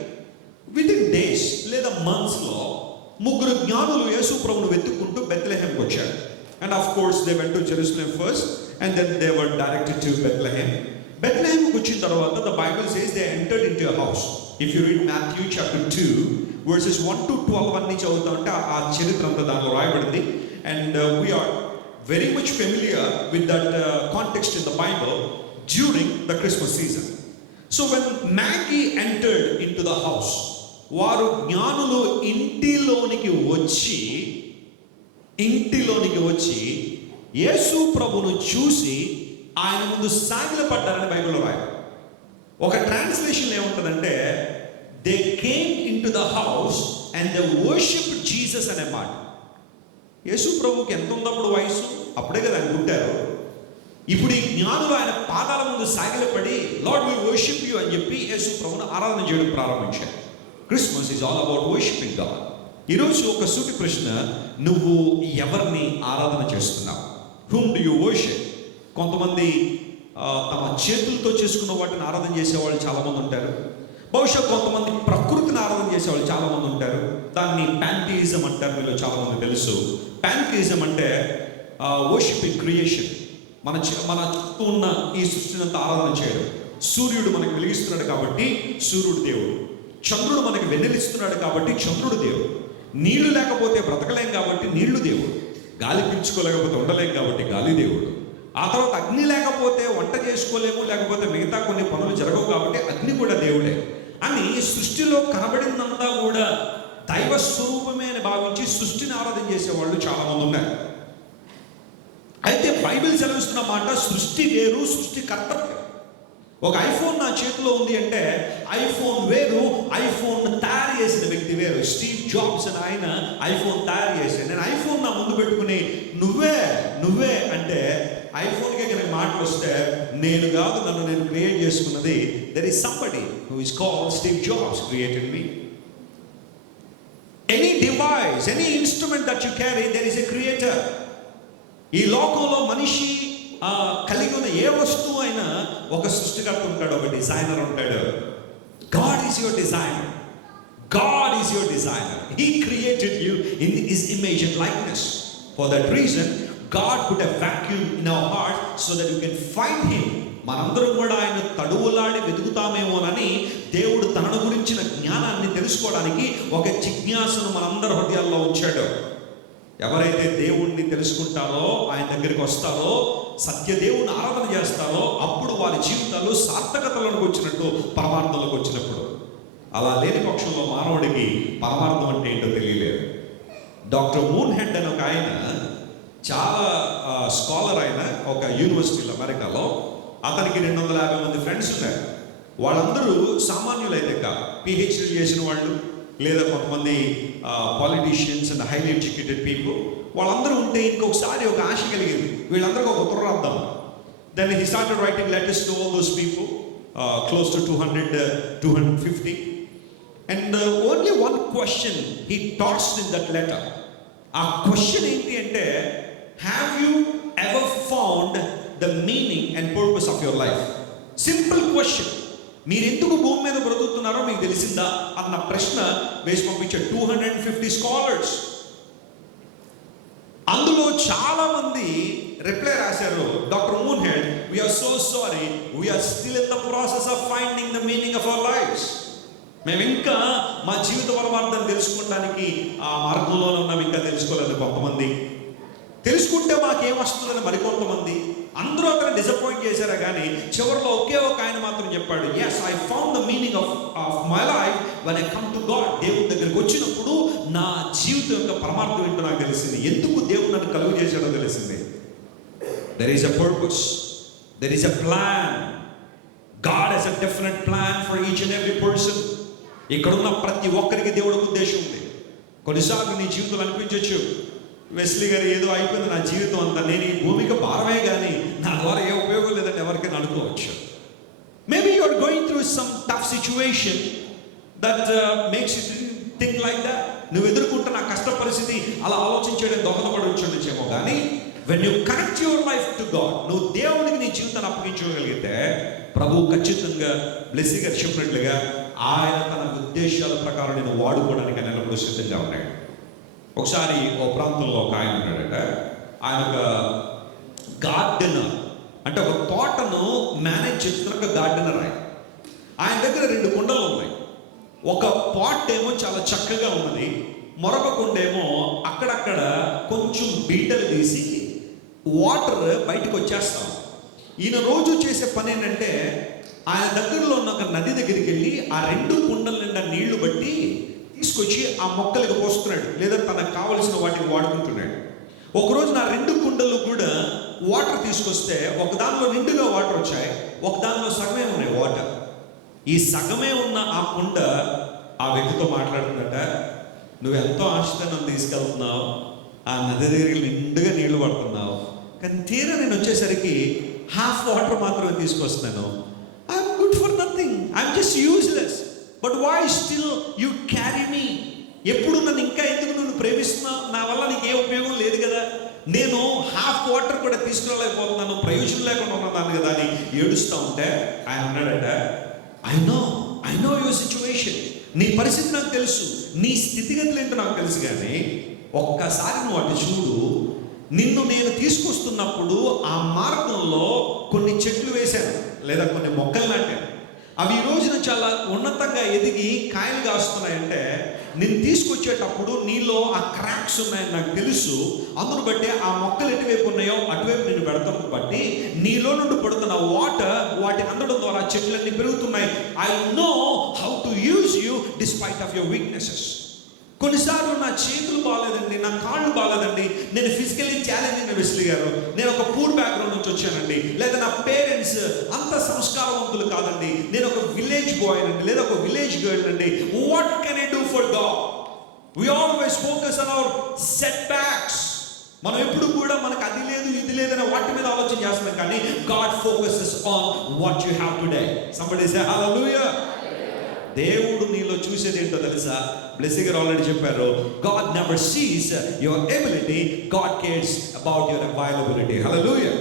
వితిన్ డేస్ లేదా మంత్స్లో 3 జ్ఞానులు యేసు ప్రభును వెతుక్కుంటూ బెత్లెహేంకి వచ్చారు. And of course they went to Jerusalem first and then they were directed to Bethlehem. బెత్లెహేంకి వచ్చిన తర్వాత the Bible says they entered into a house. If you read Matthew chapter 2 verses 1 to 12 అన్ని చదువుతా ఉంటే ఆ చరిత్ర అంతా దాంట్లో రాయబడింది. And we're very much familiar with that context in the Bible during the Christmas season. So when Maggie entered into the house, వారు జ్ఞానులు ఇంటిలోనికి వచ్చి యేసు ప్రభును చూసి ఆయన ముందు సాగిలపడ్డారని బైబిల్లో రాయాలి. ఒక ట్రాన్స్లేషన్ ఏముంటుందంటే they came in to the house and they worshipped Jesus అనే మాట. యేసు ప్రభుకి ఎంత ఉందప్పుడు వయసు? అప్పుడే కదా ఆయన పుట్టారు. ఇప్పుడు ఈ జ్ఞానులు ఆయన పాదాల ముందు సాగిలపడి లార్డ్ వి వర్షిప్ యు అని చెప్పి యేసు ప్రభును ఆరాధన చేయడం ప్రారంభించారు. Christmas is all about worshipping God. ఈరోజు ఒక సూటి ప్రశ్న, నువ్వు ఎవరిని ఆరాధన చేస్తున్నావు? Whom do you worship? కొంతమంది తమ చేతులతో చేసుకున్న వాటిని ఆరాధన చేసేవాళ్ళు చాలామంది ఉంటారు. బహుశా కొంతమంది ప్రకృతిని ఆరాధన చేసేవాళ్ళు చాలామంది ఉంటారు. దాన్ని ప్యాంథియిజం అంటారు, వీళ్ళు చాలామంది తెలుసు. ప్యాంథియిజం అంటే వర్షిపింగ్ క్రియేషన్, మన చుట్టూ ఉన్న ఈ సృష్టిని అంతా ఆరాధన చేయడం. సూర్యుడు మనకు వెలిగిస్తున్నాడు కాబట్టి సూర్యుడు దేవుడు, చంద్రుడు మనకి వెన్నెలిస్తున్నాడు కాబట్టి చంద్రుడు దేవుడు, నీళ్లు లేకపోతే బ్రతకలేం కాబట్టి నీళ్లు దేవుడు, గాలి పీల్చుకోలేకపోతే ఉండలేం కాబట్టి గాలి దేవుడు, ఆ తర్వాత అగ్ని లేకపోతే వంట చేసుకోలేము, లేకపోతే మిగతా కొన్ని పనులు జరగవు కాబట్టి అగ్ని కూడా దేవుడే అని సృష్టిలో కనబడిందంతా కూడా దైవ స్వరూపమే అని భావించి సృష్టిని ఆరాధన చేసేవాళ్ళు చాలామంది ఉన్నారు. అయితే బైబిల్ సెలవిస్తున్న మాట సృష్టి వేరు, సృష్టి కర్తవ్యం. ఒక ఐఫోన్ నా చేతిలో ఉంది అంటే ఐఫోన్ వేరు, ఐఫోన్ తయారు చేసిన వ్యక్తి వేరు. స్టీవ్ జాబ్స్ అని ఆయన ఐఫోన్ తయారు చేశాడు. నేను ఐఫోన్ నా ముందు పెట్టుకుని నువ్వే అంటే ఐఫోన్కే కనుక మాటలు వస్తే నేను కాదు, నన్ను నేను క్రియేట్ చేసుకున్నది. There is somebody who is called Steve jobs created me. Any device, any instrument that you carry, there is a creator. ఈ లోకంలో మనిషి కలిగి ఉన్న ఏ వస్తువు అయినా ఒక సృష్టికర్త ఉంటాడు, ఒక డిజైనర్ ఉంటాడు. God is your designer. God is your designer. He created you in His image and likeness. For that reason, God put a vacuum in our heart so that you can find Him. మనందరం కూడా ఆయన తడువులాడి వెతుకుతామేమోనని దేవుడు తనను గురించిన జ్ఞానాన్ని తెలుసుకోవడానికి ఒక జిజ్ఞాసను మనందరి హృదయాల్లో ఉంచాడు. ఎవరైతే దేవుణ్ణి తెలుసుకుంటారో, ఆయన దగ్గరికి వస్తారో, సత్యదేవుని ఆరాధన చేస్తారో, అప్పుడు వారి జీవితాల్లో సార్థకతలోకి వచ్చినట్టు, పరమార్థంలోకి వచ్చినప్పుడు. అలా లేని పక్షంలో మానవుడికి పరమార్థం అంటే ఏంటో తెలియలేదు. డాక్టర్ మూన్ హెడ్ అని ఒక ఆయన, చాలా స్కాలర్ ఆయన, ఒక యూనివర్సిటీలో అమెరికాలో. అతనికి 250 మంది ఫ్రెండ్స్ ఉన్నారు. వాళ్ళందరూ సామాన్యులైతే కాదు, పిహెచ్డీ చేసిన వాళ్ళు లేదా కొంతమంది politicians and highly educated people. వాళ్ళందరూ ఉంటే ఇంకొకసారి ఒక ఆశ కలిగింది, వీళ్ళందరికీ ఒక ఉత్తరం రాద్దాం. Then he started writing letters to all those people, close to 250. And only one question he tossed in that letter. ఆ క్వశ్చన్ ఏంటి అంటే, have you ever found the meaning and purpose of your life? Simple question. మీరు ఎందుకు భూమి మీద బ్రతుకుతున్నారో మీకు తెలిసిందా అన్న ప్రశ్న వేసి పంపించారు 250 స్కాలర్స్. అందులో చాలా మంది రిప్లై రాశారు, doctor moon head, we're so sorry, we're still in the process of finding the meaning of our lives. మేము ఇంకా మా జీవిత పరమార్థాన్ని తెలుసుకోవడానికి ఆ మార్గంలోనే ఉన్నాం, ఇంకా తెలుసుకోలేదు కొంతమంది. తెలుసుకుంటే మాకేం వస్తుందని మరికొంతమంది. అందరూ అతను డిసప్పాయింట్ చేశారా కానీ చివరిలో ఒకే ఒక ఆయన మాత్రం చెప్పాడు, yes I found the meaning of my life when I come to God. దేవుని దగ్గరికి వచ్చినప్పుడు నా జీవితం యొక్క పరమార్థం ఏంటో నాకు తెలిసింది, ఎందుకు దేవుడు నన్ను కలుగు చేశాడో తెలిసింది. There is a purpose, there is a plan. God has a definite plan for each and every person. ఇక్కడున్న ప్రతి ఒక్కరికి దేవుడికి ఉద్దేశం ఉంది. కొన్నిసార్లు నీ జీవితంలో అనిపించవచ్చు, వెస్లీ గారు ఏదో అయిపోయింది నా జీవితం అంతా, నేను ఈ భూమికి భారమే కానీ నా ద్వారా ఏ ఉపయోగం లేదని ఎవరికైనా అనుకోవచ్చు. Maybe you are going through some tough situation that makes you think like that. నువ్వు ఎదుర్కొంటున్న కష్ట పరిస్థితి అలా ఆలోచించడం దోహదపడవచ్చుండొచ్చేమో, కానీ when you connect your life to God, నువ్వు దేవునికి నీ జీవితాన్ని అప్పగించుకోగలిగితే ప్రభువు ఖచ్చితంగా బ్లెస్సీ గారు చెప్పినట్లుగా ఆయన తన ఉద్దేశాల ప్రకారం నేను వాడుకోవడానికి ఆయన ఎల్లప్పుడూ సిద్ధంగా ఉన్నాడు. ఒకసారి ఓ ప్రాంతంలో ఒక ఆయన ఉన్నాడట. ఆయన ఒక గార్డెనర్, అంటే ఒక తోటను మేనేజ్ చేస్తున్న ఒక గార్డెనర్. ఆయన దగ్గర 2 కుండలు ఉన్నాయి. ఒక పాట్ ఏమో చాలా చక్కగా ఉన్నది, మరొక కుండ ఏమో అక్కడక్కడ కొంచెం బీటలు తీసి వాటర్ బయటకు వచ్చేస్తాం. ఈయన రోజు చేసే పని ఏంటంటే ఆయన దగ్గరలో ఉన్న ఒక నది దగ్గరికి వెళ్ళి ఆ 2 కుండల నిండా నీళ్లు బట్టి తీసుకొచ్చి ఆ మొక్కలకు పోస్తున్నాడు, లేదా తనకు కావలసిన వాటిని వాడుకుంటున్నాడు. ఒకరోజు నా 2 కుండలు కూడా వాటర్ తీసుకొస్తే ఒక దానిలో నిండుగా వాటర్ వచ్చాయి, ఒక దానిలో సగమే ఉన్నాయి వాటర్. ఈ సగమే ఉన్న ఆ కుండ ఆ వ్యక్తితో మాట్లాడుతుందట, నువ్వు ఎంతో ఆశతో నన్ను తీసుకెళ్తున్నావు, ఆ నది దగ్గరికి నిండుగా నీళ్లు పడుతున్నావు, కానీ తీరా నేను వచ్చేసరికి హాఫ్ వాటర్ మాత్రమే తీసుకొస్తున్నాను. I'm good for nothing, I'm just useless, but why still you carry me? ఎప్పుడు నన్ను ఇంకా ఎందుకు నువ్వు ప్రేమిస్తున్నావు? నా వల్ల నీకు ఏ ఉపయోగం లేదు కదా, నేను హాఫ్ వాటర్ కూడా తీసుకురాలేకపోతున్నాను, ప్రయోజనం లేకుండా ఉన్నదాన్ని కదా అని ఏడుస్తూ ఉంటే ఆయన అన్నాడట, ఐ నో యువర్ సిచ్యువేషన్, నీ పరిస్థితి నాకు తెలుసు, నీ స్థితిగతులు ఏంటో నాకు తెలుసు, కానీ ఒక్కసారి నువ్వు అటు చూడు, నిన్ను నేను తీసుకొస్తున్నప్పుడు ఆ మార్గంలో కొన్ని చెట్లు వేశాను, లేదా కొన్ని మొక్కలు నాటాను. అవి ఈ రోజున చాలా ఉన్నతంగా ఎదిగి కాయలు కాస్తున్నాయంటే నేను తీసుకొచ్చేటప్పుడు నీలో ఆ క్రాక్స్ ఉన్నాయని నాకు తెలుసు. అందును బట్టి ఆ మొక్కలు ఎటువైపు ఉన్నాయో అటువైపు నేను పెడతాను బట్టి నీలో నుండి పడుతున్న వాటర్ వాటి అందడం ద్వారా చెట్లన్నీ పెరుగుతున్నాయి. I know how to use you despite of your weaknesses. కొన్నిసార్లు నా చేతులు బాగాలేదండి, నా కాళ్ళు బాగాలేదండి, నేను ఫిజికల్లీ ఛాలెంజ్ అయిన వెస్లీ గారు, నేను ఒక పూర్ బ్యాక్గ్రౌండ్ నుంచి వచ్చానండి, లేదా నా పేరెంట్స్ అంత సంస్కారవంతులు కాదండి, నేను ఒక విలేజ్ బాయ్ అండి, లేదా ఒక విలేజ్ గర్ల్ అండి. What can I do for God? We always focus on our setbacks. మనం ఎప్పుడు కూడా మనకు అది లేదు ఇది లేదని వాటి మీద ఆలోచన చేస్తున్నాం, కానీ God focuses on what you have today. Somebody say hallelujah. దేవుడు నీలో చూసేది ఏంటో తెలుసా? బ్లెస్సీ గారు ఆల్రెడీ చెప్పారు, God never sees your ability, God cares about your availability. Hallelujah.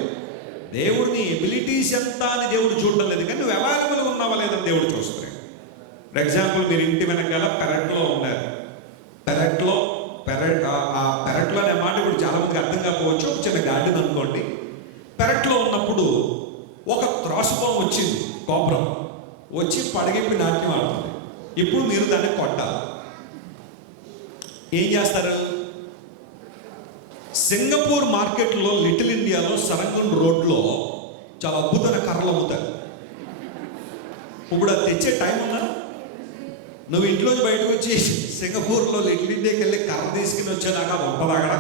దేవుడు నీ ఎబిలిటీస్ ఎంత అని దేవుడు చూడడం లేదు, కానీ నువ్వు అవైలబుల్గా ఉన్నావా లేదని దేవుడు చూస్తున్నాడు. ఫర్ ఎగ్జాంపుల్, మీరు ఇంటి వెనకాల పెరట్లో ఉన్నారు. ఆ పెరట్లో అనే మాట ఇప్పుడు చాలా మందికి అర్థం కాకపోవచ్చు. ఒక చిన్న గార్డెన్ అనుకోండి. పెరట్లో ఉన్నప్పుడు ఒక త్రాసుపాము వచ్చింది, కోబ్రం వచ్చి పడగెప్పి నాట్యం ఆడుతుంది. ఇప్పుడు మీరు దాన్ని కొట్టాలి. ఏం చేస్తారు? సింగపూర్ మార్కెట్లో, లిటిల్ ఇండియాలో, సరంగం రోడ్లో చాలా అద్భుతమైన కర్రలు అమ్ముతారు. ఇప్పుడు అది తెచ్చే టైం ఉందా? నువ్వు ఇంట్లోంచి బయటకు వచ్చి సింగపూర్లో లిటిల్ ఇండియాకి వెళ్ళి కర్ర తీసుకుని వచ్చేదాకా ఉంటుంది. అక్కడ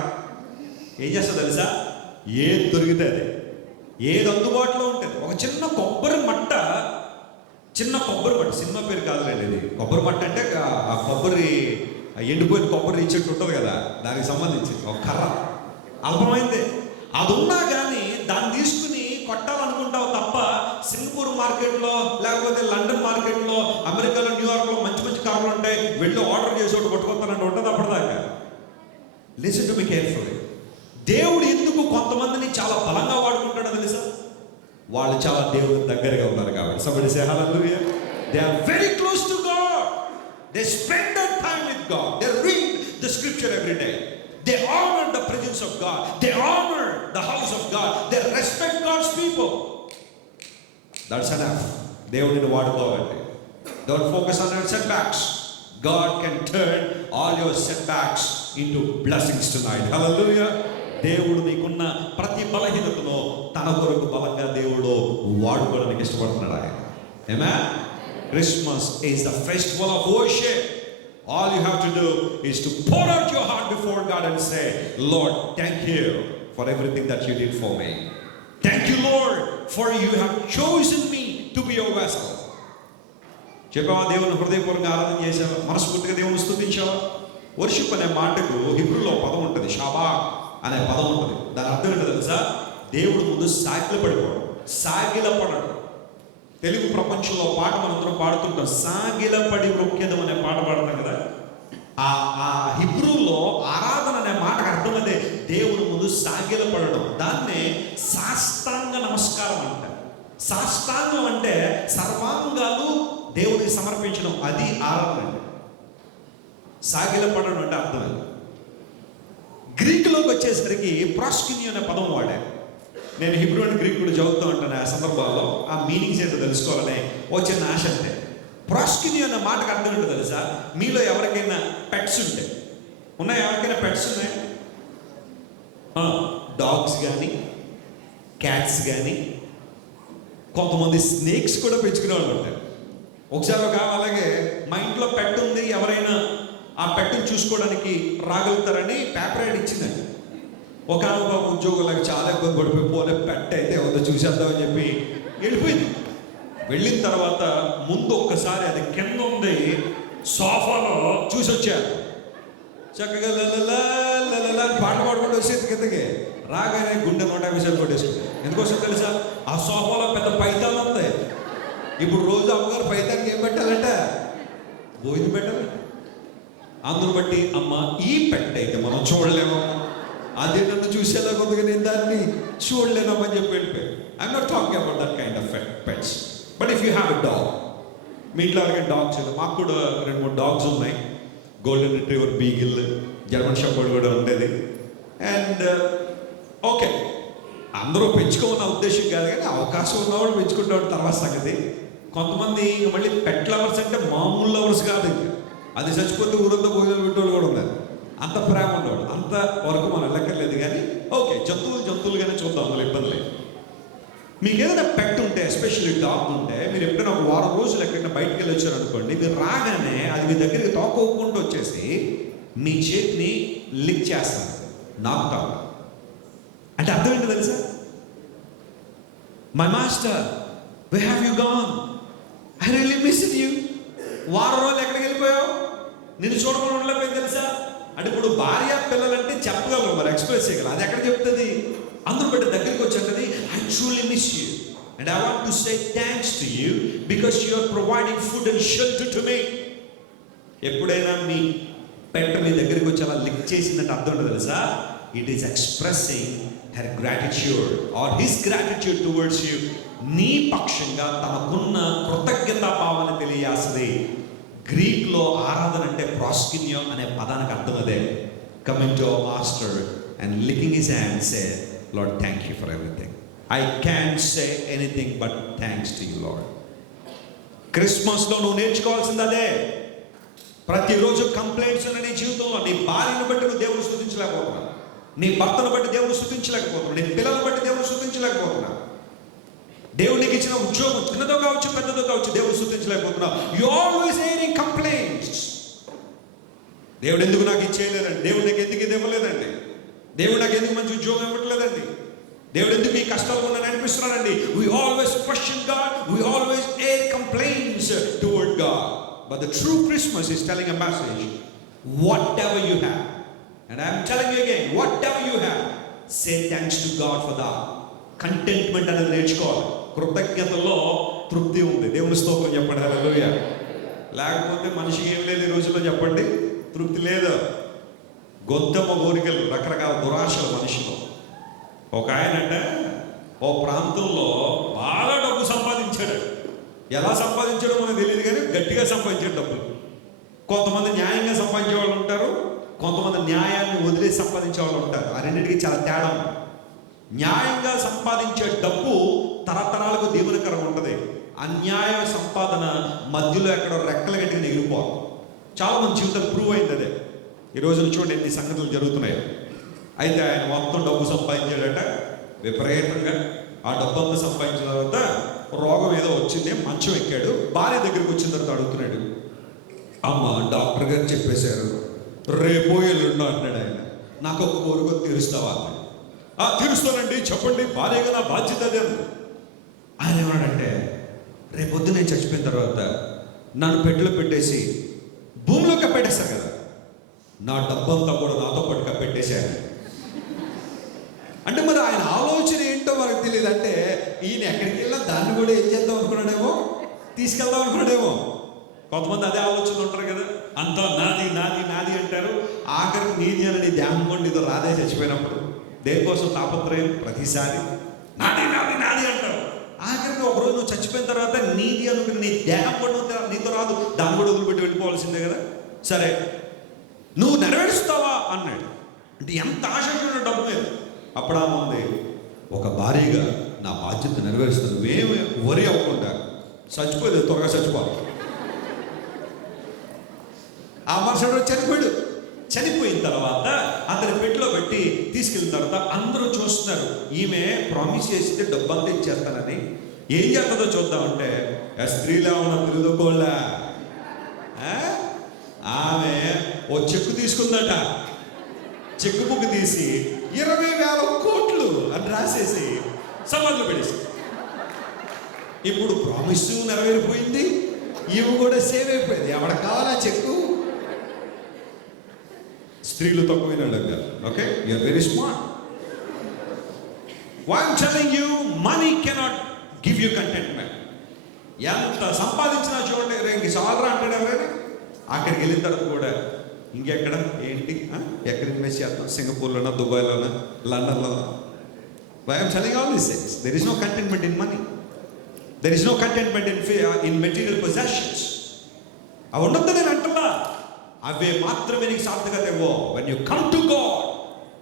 ఏం చేస్తా తెలుసా? ఏది దొరికితే అది, ఏది అందుబాటులో ఉంటుంది. ఒక చిన్న కొబ్బరి మట్ట, సినిమా పేరు కాదులేండి ఇది. కొబ్బరి మట్ట అంటే ఆ కొబ్బరి, ఎండిపోయిన కొబ్బరి ఇచ్చేట్టు ఉంటుంది కదా, దానికి సంబంధించి ఒక కర్ర అల్పమైంది. అది ఉన్నా కానీ దాన్ని తీసుకుని కొట్టాలనుకుంటావు తప్ప సింగపూర్ మార్కెట్లో, లేకపోతే లండన్ మార్కెట్లో, అమెరికాలో, న్యూయార్క్లో మంచి మంచి కర్రలు ఉంటాయి, వెళ్ళి ఆర్డర్ చేసి ఒకటి కొట్టుకొస్తానంటే ఉంటుంది అప్పటిదాకా. Listen to me carefully. దేవుడు ఎందుకు కొంతమందిని చాలా బలంగా వాడుకుంటాడో తెలుసా? వాళ్ళు చాలా దేవుని దగ్గరగా ఉన్నారు కాబట్టి. Somebody say hallelujah. They are very close to God. They spend their time with God. They read the scripture every day. They honor the presence of God. They honor the house of God. They respect God's people. That's enough. దేవుడిని వాడుకోవాలంటే. Don't focus on your setbacks. God can turn all your setbacks into blessings tonight. Hallelujah. దేవుడు నీకున్న ప్రతి బలహీనతను తన కొరకు బలంగా దేవుడు వాడుకోవడానికి ఇష్టపడుతున్నాడు ఆయన. Amen? Christmas is the festival of worship. All you have to do is to pour out your heart before God and say, Lord, thank you for everything that you did for me. Thank you, Lord, for you have chosen me to be your vessel. చెప్పావా? దేవుని హృదయపూర్వకంగా ఆరాధన చేసావా? మనస్ఫూర్తిగా దేవుని స్తుతించావా? Worship అనే మాటకు హిబ్రూలో పదం ఉంటుంది, షాబా అనే పదం ఉంటుంది. దాని అర్థం ఏంటో తెలుసా? దేవుడు ముందు సాగిలపడిపోవడం, సాగిలపడడం. తెలుగు ప్రపంచంలో పాట మనందరం పాడుతుంటాం, సాగిలపడి మొక్కేదం అనే పాట పాడతాం కదా. ఆ హిబ్రూలో ఆరాధన అనే మాటకు అర్థం అదే, దేవుడు ముందు సాగిలపడడం. దాన్నే సాష్టాంగ నమస్కారం అంటారు. సాష్టాంగం అంటే సర్వాంగాలు దేవుడికి సమర్పించడం, అది ఆరాధన అంటే. సాగిలపడడం అంటే అర్థం. గ్రీకులోకి వచ్చేసరికి ప్రాస్కినియో అనే పదం వాడారు. నేను హిబ్రూ అండ్ గ్రీక్ కూడా చదువుతూ ఉంటాను. ఆ సందర్భాల్లో ఆ మీనింగ్స్ ఏంటో తెలుసుకోవాలని ఓ చిన్న ఆశ అంటే. ప్రాస్కినియో అనే మాటకు అర్థం ఏంటో తెలుసా? మీలో ఎవరికైనా పెట్స్ ఉంటే, ఉన్నాయి ఎవరికైనా పెట్స్ ఉన్నాయి? డాగ్స్ కానీ క్యాట్స్ కానీ, కొంతమంది స్నేక్స్ కూడా పెంచుకునే వాళ్ళు ఉంటారు. ఒకసారి ఒక అలాగే మా ఇంట్లో పెట్ ఉంది, ఎవరైనా ఆ పెట్టును చూసుకోవడానికి రాగలుగుతారని పేపర్ యాడ్ ఇచ్చిందండి. ఒక ఉద్యోగులకు చాలా ఇబ్బంది పడిపోయి, పోలే పెట్ అయితే ఎవరితో చూసేద్దామని చెప్పి వెళ్ళిపోయింది. వెళ్ళిన తర్వాత ముందు ఒక్కసారి అది కింద ఉంది సోఫాలో చూసి వచ్చారు. చక్కగా లలలా పాట పాడుకుంటూ వచ్చేది కిందకి. రాగానే గుండె 150 కొట్టేసుకుంది. ఎందుకోసం తెలుసా? ఆ సోఫాలో పెద్ద పైతాన్ ఉంది. ఇప్పుడు రోజు అమ్మగారు పైతానికి ఏం పెట్టాలంట? భోజనం పెట్టాలి. అందును బట్టి అమ్మ ఈ పెట్ అయితే మనం చూడలేము, అదే నన్ను చూసేలా కొద్దిగా నేను దాన్ని చూడలేనమ్మని చెప్పి వెళ్ళిపోయాను. I'm not talking about that kind of pets. But if you have a dog, మీ ఇంట్లో ఎవరికైనా డాగ్స్ ఉన్నాయి, మాకు కూడా 2-3 డాగ్స్ ఉన్నాయి. Golden retriever, beagle, German shepherd కూడా ఉండేది. అండ్ ఓకే, అందరూ పెంచుకోమన్న ఉద్దేశం కాదు, కానీ అవకాశం ఉన్నవాళ్ళు పెంచుకుంటాడు, తర్వాత సంగతి. కొంతమంది మళ్ళీ పెట్ లవర్స్ అంటే మామూలు లవర్స్ కాదు, ఇంకా అది చచ్చిపోతే ఊరంతా భోజనాలు పెట్టేవాళ్ళు కూడా ఉన్నారు. అంత ప్రేమ ఉండేవాడు. అంత వరకు మనం లెక్కర్లేదు. కానీ ఓకే, జంతువులుగానే చూద్దాం, అందులో ఇబ్బంది లేదు. మీకు ఏదైనా పెట్ ఉంటే, ఎస్పెషల్లీ డాగ్ ఉంటే, మీరు ఎప్పుడైనా ఒక వారం రోజులు ఎక్కడైనా బయటకు వెళ్ళి వచ్చారు అనుకోండి, మీరు రాగానే అది మీ దగ్గరికి తోక్కోకుండా వచ్చేసి మీ చేతిని లిక్ చేస్తాను, నాకుతాను. అంటే అర్థం ఏంటో తెలుసా? My master, where have you gone? I really missed you. వారం రోజులు ఎక్కడికి వెళ్ళిపోయావు? నిన్ను చూడకుండా ఉండలేకపోయింది తెలుసా? అంటే ఇప్పుడు భార్య పిల్లలంటే చెప్పగలరు, మరి ఎక్స్ప్రెస్ చేయగలరు. అది ఎక్కడ చెప్తుంది? అందరూ బట్టి దగ్గరికి వచ్చేది, I truly miss you and I want to say thanks to you because you are providing food and shelter to me. ఎప్పుడైనా మీ పెట్ మీ దగ్గరికి వచ్చి అలా లిక్ చేసిందంటే అర్థం ఉంటుంది తెలుసా? It is expressing her gratitude or his gratitude towards you. నీ పక్షంగా తనకున్న కృతజ్ఞతా భావాన్ని తెలియాల్సింది. గ్రీక్లో ఆరాధన అంటే ప్రాస్కినియో అనే పదానికి అర్థం అదే. Coming to our master and licking his hand say, Lord thank you for everything. I can say anything but thanks to you Lord. క్రిస్మస్లో నువ్వు నేర్చుకోవాల్సింది అదే. ప్రతిరోజు కంప్లైంట్స్ ఉన్న నీ జీవితంలో, నీ భార్యను బట్టి నువ్వు దేవుని స్తుతించలేకపోతున్నావు, నీ భర్తను బట్టి దేవుని స్తుతించలేకపోతున్నావు, నీ పిల్లలను బట్టి దేవుని స్తుతించలేకపోతున్నావు, దేవునికి ఇచ్చిన ఉద్యోగం చిన్నదో కావచ్చు పెద్దదో కావచ్చు దేవుడు స్తుతించలేకపోతున్నావు. You always hearing complaints. దేవుడు ఎందుకు నాకు ఇచ్చేయలేదండి, దేవుడు నాకు ఎందుకు ఇది ఇవ్వలేదండి, దేవుడు నాకు ఎందుకు మంచి ఉద్యోగం ఇవ్వట్లేదండి, దేవుడు ఎందుకు ఈ కష్టాలు ఉన్నాను అనిపిస్తున్నాడండి. We always question God, we always air complaints toward God. But the true Christmas is telling a message, whatever you have, and I am telling you again, whatever you have, say thanks to God for that. Contentment అనేది నేర్చుకోవాలి. కృతజ్ఞతలో తృప్తి ఉంది. దేవుని స్తోత్రం చెప్పండి, హల్లెలూయా. లేకపోతే మనిషికి ఏం లేదు ఈ రోజుల్లో చెప్పండి, తృప్తి లేదు. గొంతెమ్మ కోరికలు, రకరకాల దురాశలు మనిషిలో. ఒక ఆయన అంటే ఓ ప్రాంతంలో బాగా డబ్బు సంపాదించాడు. ఎలా సంపాదించాడో మనకు తెలియదు, కానీ గట్టిగా సంపాదించాడు డబ్బులు. కొంతమంది న్యాయంగా సంపాదించే వాళ్ళు ఉంటారు, కొంతమంది న్యాయాన్ని వదిలేసి సంపాదించే వాళ్ళు ఉంటారు. ఆ రెండింటికి చాలా తేడా ఉంది. న్యాయంగా సంపాదించే డబ్బు తరతరాలకు దీవెనకరంగా ఉంటుంది. అన్యాయ సంపాదన మధ్యలో ఎక్కడో రెక్కలు గట్టిగా ఎగిరిపోవాలి. చాలా మంది జీవితాలు ప్రూవ్ అయింది అదే. ఈ రోజున చూడండి ఎన్ని సంగతులు జరుగుతున్నాయి. అయితే ఆయన మొత్తం డబ్బు సంపాదించాడట విపరీతంగా. ఆ డబ్బు అంతా సంపాదించిన తర్వాత రోగం ఏదో వచ్చింది, మంచం ఎక్కాడు. భార్య దగ్గరికి వచ్చిన తర్వాత అడుగుతున్నాడు, అమ్మ డాక్టర్ గారు చెప్పేశారు రేపో ఎల్లుండో అంటున్నాడు ఆయన, నాకు ఒక కోరిక తీరుస్తావా అన్నాడు. తీరుస్తానండి చెప్పండి, భార్యగా నా బాధ్యత అదే అన్నాడు. ఆయన ఏమన్నాడంటే, రేపొద్దు నేను చచ్చిపోయిన తర్వాత నన్ను పెట్టెలో పెట్టేసి భూమిలో కప్పెట్టేస్తారు కదా, నా డబ్బంతా కూడా నాతో పాటు కప్పెట్టేశారు. అంటే మరి ఆయన ఆలోచన ఏంటో మనకు తెలియదు. అంటే ఈయన ఎక్కడికి వెళ్ళినా దాన్ని కూడా ఏం చేద్దాం అనుకున్నాడేమో, తీసుకెళ్దాం అనుకున్నాడేమో. కొంతమంది అదే ఆలోచనలు ఉంటారు కదా, అంతా నాది నాది నాది అంటారు. ఆఖరికి నీది అని ధ్యానం కొండి ఇదో రాదే చచ్చిపోయినప్పుడు. దేనికోసం తాపత్రయం? ప్రతిసారి నాది నాది నాది అంటారు. ఆఖరికి ఒకరోజు నువ్వు చచ్చిపోయిన తర్వాత నీది అనుకుని నీ దేహం కూడా నీతో రాదు, దాన్ని కూడా వదిలిపెట్టి వెళ్ళిపోవాల్సిందే కదా. సరే నువ్వు నెరవేరుస్తావా అన్నాడు. అంటే ఎంత ఆశగా డబ్బు మీద. అప్పుడు ఆమె ఉంది, ఒక భార్యగా నా బాధ్యత నెరవేరుస్తాను, నువ్వేమి వరి అవ్వకుండా చచ్చిపోలేదు, త్వరగా చచ్చిపోవాలి. ఆ మనుషుడు చనిపోయాడు. చనిపోయిన తర్వాత అతని పెట్టిలో పెట్టి తీసుకెళ్ళిన తర్వాత అందరూ చూస్తున్నారు, ఈమె ప్రామిస్ చేస్తే డబ్బు అంతా ఇచ్చేస్తానని. ఏం చేస్తుందో చూద్దామంటే స్త్రీలా ఉన్న పిలుదుకోళ్ళ ఆమె ఓ చెక్కు తీసుకుందట. చెక్కు బుక్ తీసి 20,000 కోట్లు అని రాసేసి సమాధిలో పెడేసి, ఇప్పుడు ప్రామిస్ నెరవేరిపోయింది, ఇవి కూడా సేవ్ అయిపోయింది. ఎవరికి కావాలా చెక్కు? స్త్రీలు తక్కువైన వాళ్ళకి కాదు. Okay, you are very smart. Why I'm telling you, money cannot give you contentment. ఎంత సంపాదించినా చూడండి, ఇంక చాలరా అంటాడు ఎవరైనా. అక్కడికి వెళ్ళిన తర్వాత కూడా ఇంకెక్కడ ఏంటి, ఎక్కడ ఇన్వెస్ట్ చేస్తాం? సింగపూర్లోనా, దుబాయ్లోనా, లండన్లోనా? Why I'm telling all these things. There is no contentment in money. There is no contentment in material possessions. అవి ఉండద్దు నేను అంటున్నా, అవే మాత్రమే నీకు సార్థకత ఇవ్వో. When you come to God,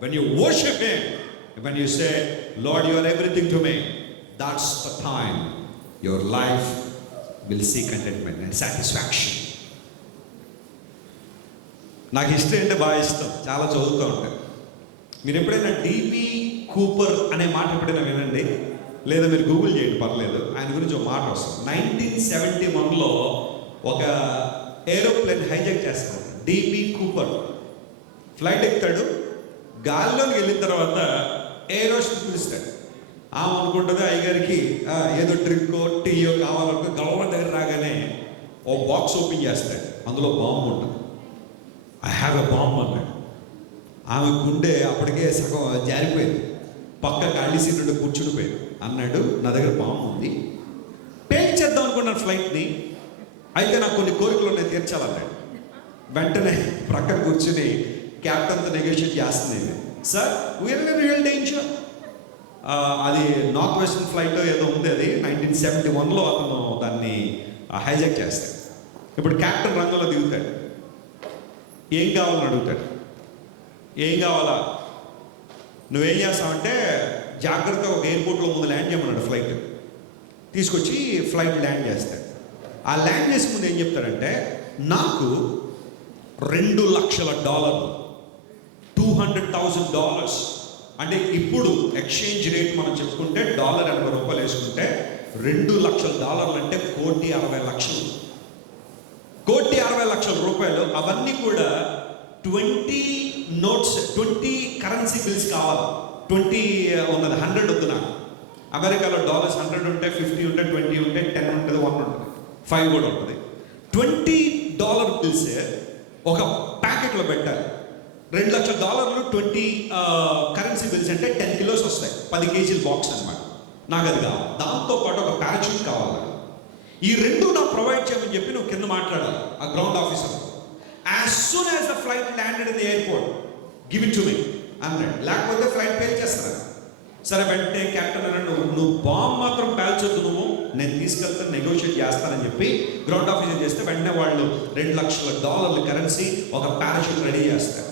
when you worship him, when you say Lord you are everything to me, that's the time your life will see contentment and satisfaction. నాకు హిస్టరీ అంటే బాగా ఇష్టం, చాలా చదువుతూ ఉంటాను. మీరు ఎప్పుడైనా డిబి కూపర్ అనే మాట ఎప్పుడైనా వినండి, లేదా మీరు గూగుల్ చేయండి పర్లేదు, ఆయన గురించి ఒక మాట వస్తుంది. 1971లో ఒక ఏరోప్లేన్ హైజాక్ చేస్తాడు డిబి కూపర్. ఫ్లైట్ ఎక్కుతాడు, గాలిలోకి వెళ్ళిన తర్వాత ఎయిర్ హోస్టెస్ పిలుస్తాడు. ఆమె అనుకుంటుంది అయ్యగారికి ఏదో డ్రింకో టీయో కావాలనుకో. గవర్నమెంట్ దగ్గర రాగానే ఓ బాక్స్ ఓపెన్ చేస్తాడు, అందులో బాంబు ఉంటుంది. ఐ హ్యావ్ ఎ బాంబ్ అన్నాడు. ఆమె గుండె అప్పటికే సగం జారిపోయింది, పక్క ఖాళీ సీట్ ఉంటే కూర్చునిపోయింది. అన్నాడు, నా దగ్గర బాంబు ఉంది, పేక్ చేద్దాం అనుకున్నాను ఫ్లైట్ని, అయితే నాకు కొన్ని కోరికలు ఉన్నాయి, తీర్చాలన్నాడు. వెంటనే ప్రక్కన కూర్చుని క్యాప్టెన్తో నెగోషియేట్ చేస్తుంది. Sir we are in real danger. అది నార్త్ వెస్టర్న్ ఫ్లైట్ ఏదో ఉంది, అది 1971లో అతను దాన్ని హైజాక్ చేస్తాడు. ఇప్పుడు క్యాప్టెన్ రంగంలో దిగుతాడు, ఏం కావాలని అడుగుతాడు. ఏం కావాలా? నువ్వేం చేస్తావంటే జాగ్రత్తగా ఒక ఎయిర్పోర్ట్లో ముందు ల్యాండ్ చేయమన్నాడు. ఫ్లైట్ తీసుకొచ్చి ఫ్లైట్ ల్యాండ్ చేస్తాడు. ఆ ల్యాండ్ చేసే ముందు ఏం చెప్తాడంటే, నాకు $200,000 $200,000 అంటే ఇప్పుడు ఎక్స్చేంజ్ రేట్ మనం చెప్పుకుంటే $80 వేసుకుంటే $200,000 అంటే $1,60,00,000. $1,60,00,000. అవన్నీ కూడా 20 నోట్స్, 20 కరెన్సీ బిల్స్ కావాలి. 20 ఉన్నది, 100 వద్దు నాకు. అమెరికాలో డాలర్స్ 100 ఉంటాయి, 50 ఉంటాయి, 20 ఉంటాయి, 10 ఉంటుంది, 1 ఉంటుంది, 5 కూడా ఉంటుంది. $20 బిల్స్ ఒక ప్యాకెట్లో పెట్టాలి. $2,00,000 20 కరెన్సీ బిల్స్ అంటే 10 కిలోస్ వస్తాయి, 10 కేజీల బాక్స్ అనమాట. నాకు అది కావాలి. దాంతోపాటు ఒక పారాచూట్ కావాలి. ఈ రెండు నాకు ప్రొవైడ్ చేయమని చెప్పి నువ్వు కింద మాట్లాడాలి ఆ ground officer. As soon as the flight landed in the airport, give it to me అన్నాడు. లేకపోతే ఫ్లైట్ పేల్ చేస్తాను. సరే, వెంటనే క్యాప్టెన్ అన్నాడు, నువ్వు బాంబ్ మాత్రం పేల్చొద్దు, నువ్వు నేను తీసుకెళ్తాను, నెగోషియేట్ చేస్తానని చెప్పి గ్రౌండ్ ఆఫీసర్ చేస్తే వెంటనే వాళ్ళు $2,00,000 కరెన్సీ ఒక పారాషూట్ రెడీ చేస్తారు,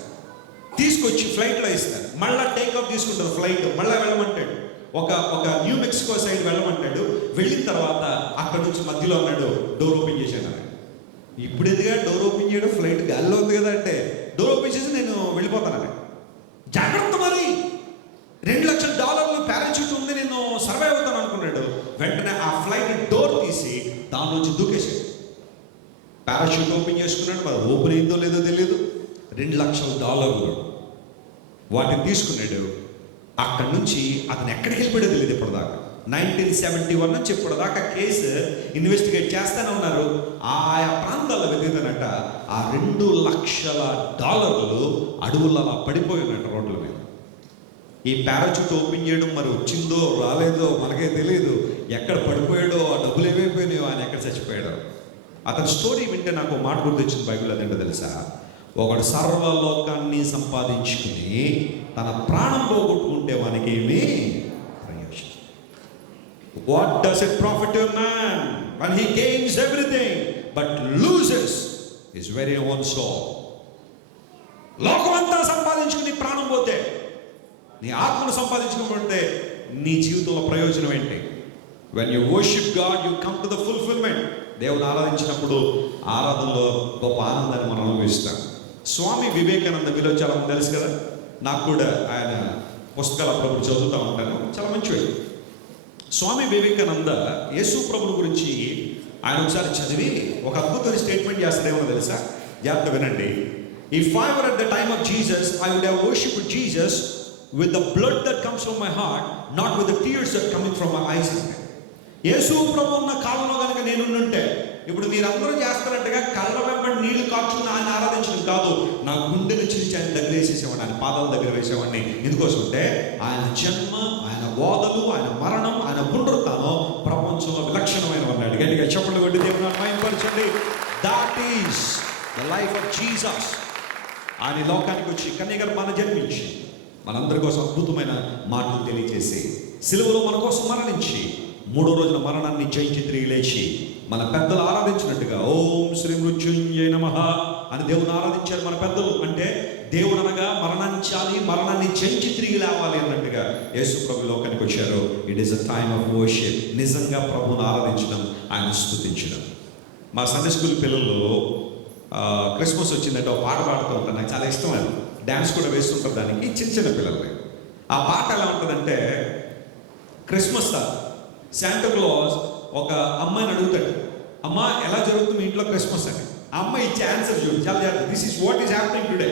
తీసుకొచ్చి ఫ్లైట్లో ఇస్తారు. మళ్ళీ టేక్ ఆఫ్ తీసుకుంటారు ఫ్లైట్, మళ్ళీ వెళ్ళమంటాడు. ఒక న్యూ మెక్సికో సైడ్ వెళ్ళమంటాడు. వెళ్ళిన తర్వాత అక్కడ నుంచి మధ్యలో అన్నాడు, డోర్ ఓపెన్ చేశాను అన్నాడు. ఇప్పుడు ఎందుగా డోర్ ఓపెన్ చేయడం, ఫ్లైట్ గాల్లో ఉంది కదా అంటే, డోర్ ఓపెన్ చేసి నేను వెళ్ళిపోతాను. జాగ్రత్త మరి, $2,00,000 పారాచూట్ ఉంది, నేను సర్వే అవుతాను అనుకున్నాడు. వెంటనే ఆ ఫ్లైట్ డోర్ తీసి దాని నుంచి దూకేసాడు. పారాషూట్ ఓపెన్ చేసుకున్నాడు. మరి ఓపెన్ అయిందో లేదో తెలియదు. $2,00,000 వాటిని తీసుకున్నాడు. అక్కడి నుంచి అతను ఎక్కడికి వెళ్ళిపోయాడో తెలియదు ఇప్పటిదాకా. 1971 నుంచి ఇప్పటిదాకా కేసు ఇన్వెస్టిగేట్ చేస్తూనే ఉన్నారు. ఆయా ప్రాంతాల్లో వెతుకుతానట. ఆ $2,00,000 అడవుల్లో అలా పడిపోయి ఉన్నట్టు రోడ్ల మీద. ఈ పారాచూట్ ఓపెన్ చేయడం మరి వచ్చిందో రాలేదో మనకే తెలియదు. ఎక్కడ పడిపోయాడో, ఆ డబ్బులు ఏమైపోయినాయో, ఆయన ఎక్కడ చచ్చిపోయాడో. అతని స్టోరీ వింటే నాకు మాట గుర్తొచ్చింది బైబిల్. అదేంటో తెలుసా? ఒకడు సర్వలోకాన్ని సంపాదించుకుని తన ప్రాణం పోగొట్టుకుంటే వానికేమీ ప్రయోజనం. What does it profit a man when he gains everything but loses his very own soul? లోకమంతా సంపాదించుకుని ప్రాణం పోతే, నీ ఆత్మను సంపాదించుకోకపోతే నీ జీవితంలో ప్రయోజనం ఏంటి? When you worship God, you come to the fulfillment. దేవుని ఆరాధించినప్పుడు ఆరాధనలో గొప్ప ఆనందాన్ని మనం అనుభవిస్తాం. స్వామి వివేకానంద మీలో చాలా మంది తెలుసు కదా. నాకు కూడా ఆయన పుస్తకాలు అప్పుడప్పుడు చదువుతూ ఉంటాను. చాలా మంచివాడు. స్వామి వివేకానంద యేసు ప్రభువు గురించి ఆయన ఒకసారి చదివి ఒక అద్భుతమైన స్టేట్మెంట్ చేస్తాడేమో తెలుసా? జాగ్రత్త వినండి. If I were at the time of Jesus, I would have worshipped Jesus with the blood that comes from my heart, not with the tears that coming from my eyes. యేసు ప్రభు ఉన్న కాలంలో కనుక నేను ఉంటే, ఇప్పుడు మీరందరూ చేస్తారంటగా కళ్ళ వెంబడి నీళ్లు కాచుకుని ఆయన ఆరాధించడం కాదు, నా గుండెను చీల్చి ఆయన దగ్గర వేసేసేవాడిని, ఆయన పాదాల దగ్గర వేసేవాడిని. ఎందుకోసం అంటే ఆయన జన్మ, ఆయన బోధలు, ఆయన మరణం, ఆయన పునరుత్థానం ప్రపంచంలో విలక్షణమైన ఉన్నాడు. గట్టిగా చెప్పండి, కొట్టి దేవుని మహిమపరచండి. That is the life of Jesus. ఆయన లోకానికి వచ్చి కన్యగర్భాన జన్మించి మనందరి కోసం అద్భుతమైన మాటలు తెలియజేసి సిలువలో మన కోసం మరణించి 3వ రోజున మరణాన్ని జయించి తిరిగి లేచి మన పెద్దలు ఆరాధించినట్టుగా ఓం శ్రీ మృత్యుంజయ నమః అని దేవుని ఆరాధించారు మన పెద్దలు. అంటే దేవుడు అనగా మరణించాలి, మరణాన్ని జయించి తిరిగి లేవాలి అన్నట్టుగా యేసు ప్రభు లోకానికి వచ్చారు. It is a time of worship. నిజంగా ప్రభువుని ఆరాధించడం, ఆయన స్తుతించడం. మా సండే స్కూల్ పిల్లలు క్రిస్మస్ వచ్చిందంటే ఒక పాట పాడుతూ ఉంటారు. నాకు చాలా ఇష్టం. అది డ్యాన్స్ కూడా వేస్తుంటారు దానికి, చిన్న చిన్న పిల్లలు. ఆ పాట ఎలా ఉంటుందంటే, క్రిస్మస్ శాంటా క్లాస్ ఒక అమ్మాయిని అడుగుతాడు, అమ్మా ఎలా జరుగుతుంది మీ ఇంట్లో క్రిస్మస్ అని. ఆ అమ్మాయి ఇచ్చే ఆన్సర్ చూడు, చాలా జాగ్రత్త. This is what is happening today.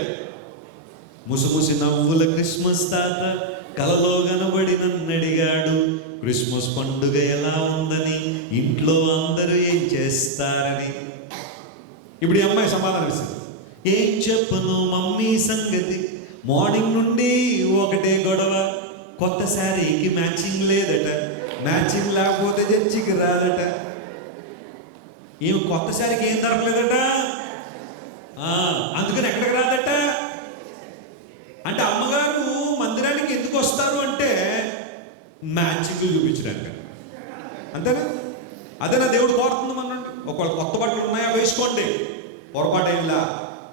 ముసిముసి నవ్వుల క్రిస్మస్ తాత కలలో కనబడి నన్నడిగాడు, క్రిస్మస్ పండుగ ఎలా ఉందని, ఇంట్లో అందరూ ఏం చేస్తారని. ఇప్పుడు ఈ అమ్మాయి సమాధానం ఇస్తుంది, ఏం చెప్పను మమ్మీ సంగతి, మార్నింగ్ నుండి ఒకటే గొడవ, కొత్త శారీకి మ్యాచింగ్ లేదట, మ్యాచింగ్ లేకపోతే చర్చికి రాదట. ఏమి కొత్త శారీకి ఏం దొరకలేదట, అందుకని ఎక్కడికి రాదట. అంటే అమ్మగారు మందిరానికి ఎందుకు వస్తారు అంటే మ్యాచింగ్ చూపించడానికి, అంతేనా? అదేనా దేవుడు కోరుతుంది మన నుండి. ఒకవేళ కొత్త బట్టలు ఉన్నాయా వేసుకోండి, పొరపాటు ఇలా.